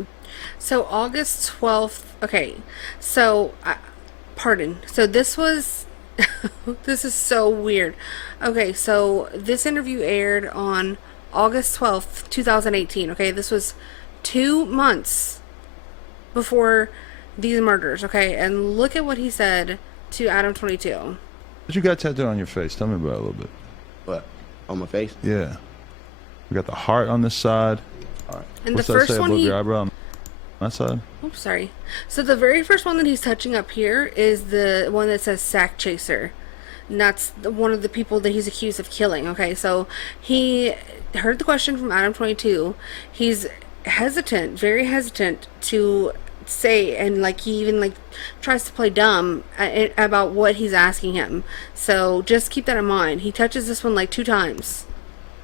So August 12th. Okay. So, pardon. So this was, this is so weird. Okay. So this interview aired on August 12th, 2018. Okay. This was 2 months before these murders. Okay. And look at what he said to Adam 22. What you got tattooed on your face? Tell me about it a little bit. What? On my face? Yeah. We got the heart on this side. And What's the that first say one above he... your eyebrow on that side? Oops, sorry. So the very first one that he's touching up here is the one that says Sack Chaser. And that's one of the people that he's accused of killing. Okay, so he heard the question from Adam 22. He's hesitant, very hesitant to say, and like he even like tries to play dumb about what he's asking him. So just keep that in mind. He touches this one like 2 times.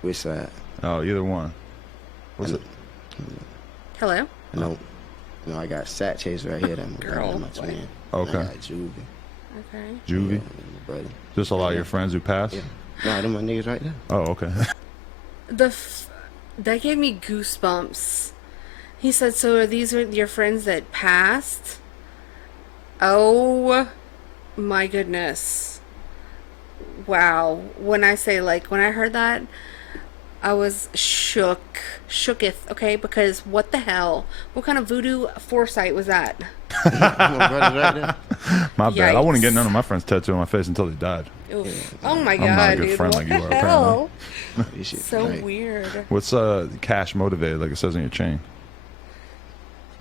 Which side? Oh, either one. What's it? Hello? No, I got Sat Chase right here. That's Girl, my twin. Okay. I got Juvie. Okay. Juvie? Yeah, my buddy. Just a lot of your friends who passed? Yeah. Nah, them my niggas right there. Oh, okay. That gave me goosebumps. He said, so are these your friends that passed? Oh my goodness. Wow. When I say, like, when I heard that, I was shooketh, okay? Because what the hell? What kind of voodoo foresight was that? My bad. Yikes. I wouldn't get none of my friends tattooed on my face until they died. Oof. Oh my God, I'm not a good dude. friend What like the you are, hell? apparently. So weird. What's cash motivated, like it says on your chain?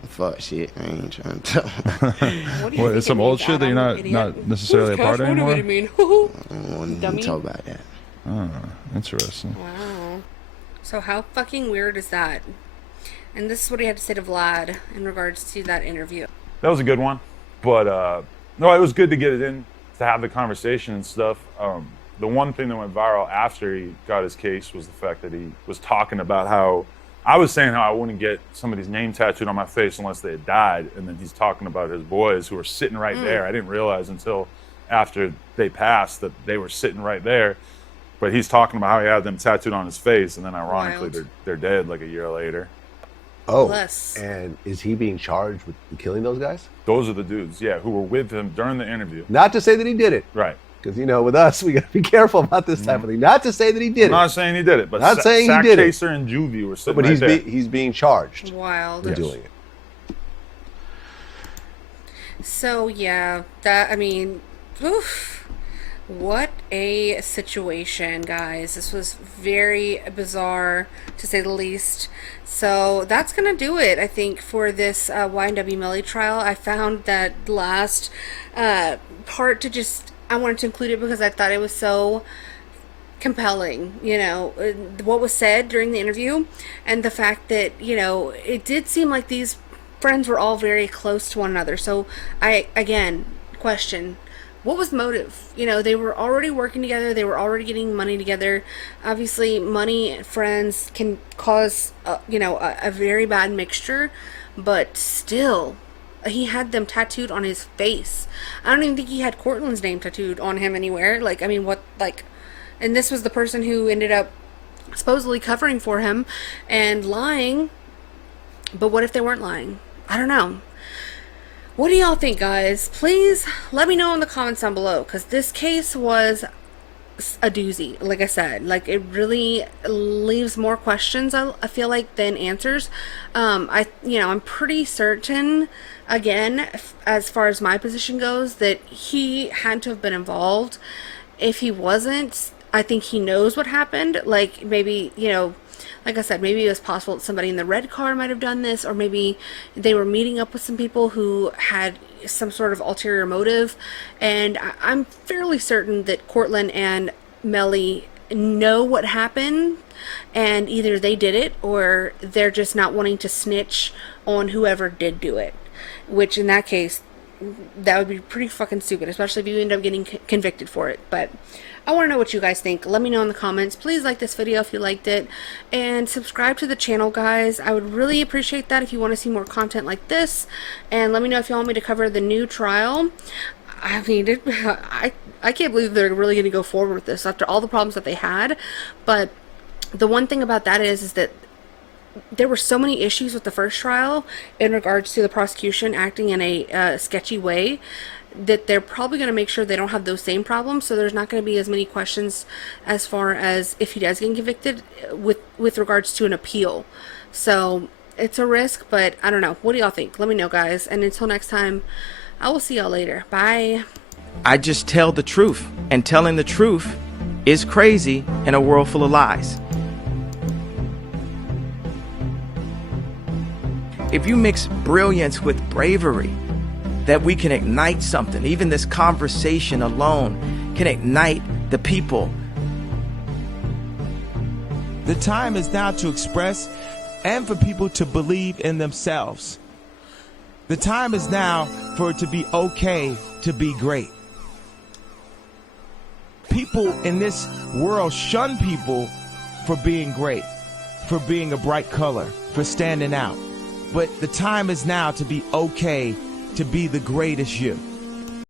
Fuck shit, I ain't trying to tell. What, it's some old shit that you're not necessarily a part of anymore? I don't want to talk about that. Oh, interesting. Wow. So how fucking weird is that? And this is what he had to say to Vlad in regards to that interview. That was a good one, but no, it was good to get it in, to have the conversation and stuff. The one thing that went viral after he got his case was the fact that he was talking about how I was saying how I wouldn't get somebody's name tattooed on my face unless they had died, and then he's talking about his boys who were sitting right there. I didn't realize until after they passed that they were sitting right there, but he's talking about how he had them tattooed on his face, and then ironically they're dead like a year later. Oh, and is he being charged with killing those guys? Those are the dudes, yeah, who were with him during the interview. Not to say that he did it. Right. Because, you know, with us, we got to be careful about this type of thing. Not to say that he did it. I'm not saying he did it, but not saying he did it. Chaser and Juvie were sitting but right there. He's being charged Wild. for doing it. So yeah, that, I mean, oof, what a situation, guys. This was very bizarre, to say the least. So that's gonna do it, I think, for this Ynw Melly trial. I found that last part to just, I wanted to include it because I thought it was so compelling, you know, what was said during the interview, and the fact that, you know, it did seem like these friends were all very close to one another. So I, again, question, what was the motive? You know, they were already working together, they were already getting money together. Obviously, money and friends can cause, you know, a very bad mixture, but still, he had them tattooed on his face. I don't even think he had Cortland's name tattooed on him anywhere. Like, I mean, what, like, and this was the person who ended up supposedly covering for him and lying. But what if they weren't lying? I don't know. What do y'all think, guys? Please let me know in the comments down below, because this case was a doozy. Like I said, like, it really leaves more questions, I feel like, than answers. You know, I'm pretty certain, again, as far as my position goes, that he had to have been involved. If he wasn't, I think he knows what happened. Like, maybe, you know, like I said, maybe it was possible that somebody in the red car might have done this, or maybe they were meeting up with some people who had some sort of ulterior motive. And I'm fairly certain that Cortland and Melly know what happened, and either they did it or they're just not wanting to snitch on whoever did do it, which in that case, that would be pretty fucking stupid, especially if you end up getting convicted for it. But I want to know what you guys think. Let me know in the comments. Please like this video if you liked it, and subscribe to the channel, guys. I would really appreciate that if you want to see more content like this. And let me know if you want me to cover the new trial. I mean, I can't believe they're really going to go forward with this after all the problems that they had. But the one thing about that is that there were so many issues with the first trial in regards to the prosecution acting in a sketchy way, that they're probably going to make sure they don't have those same problems. So there's not going to be as many questions as far as if he does get convicted with regards to an appeal. So it's a risk, but I don't know. What do y'all think? Let me know, guys. And until next time, I will see y'all later. Bye. I just tell the truth, and telling the truth is crazy in a world full of lies. If you mix brilliance with bravery, that we can ignite something. Even this conversation alone can ignite the people. The time is now to express and for people to believe in themselves. The time is now for it to be okay to be great. People in this world shun people for being great, for being a bright color, for standing out. But the time is now to be okay to be the greatest you.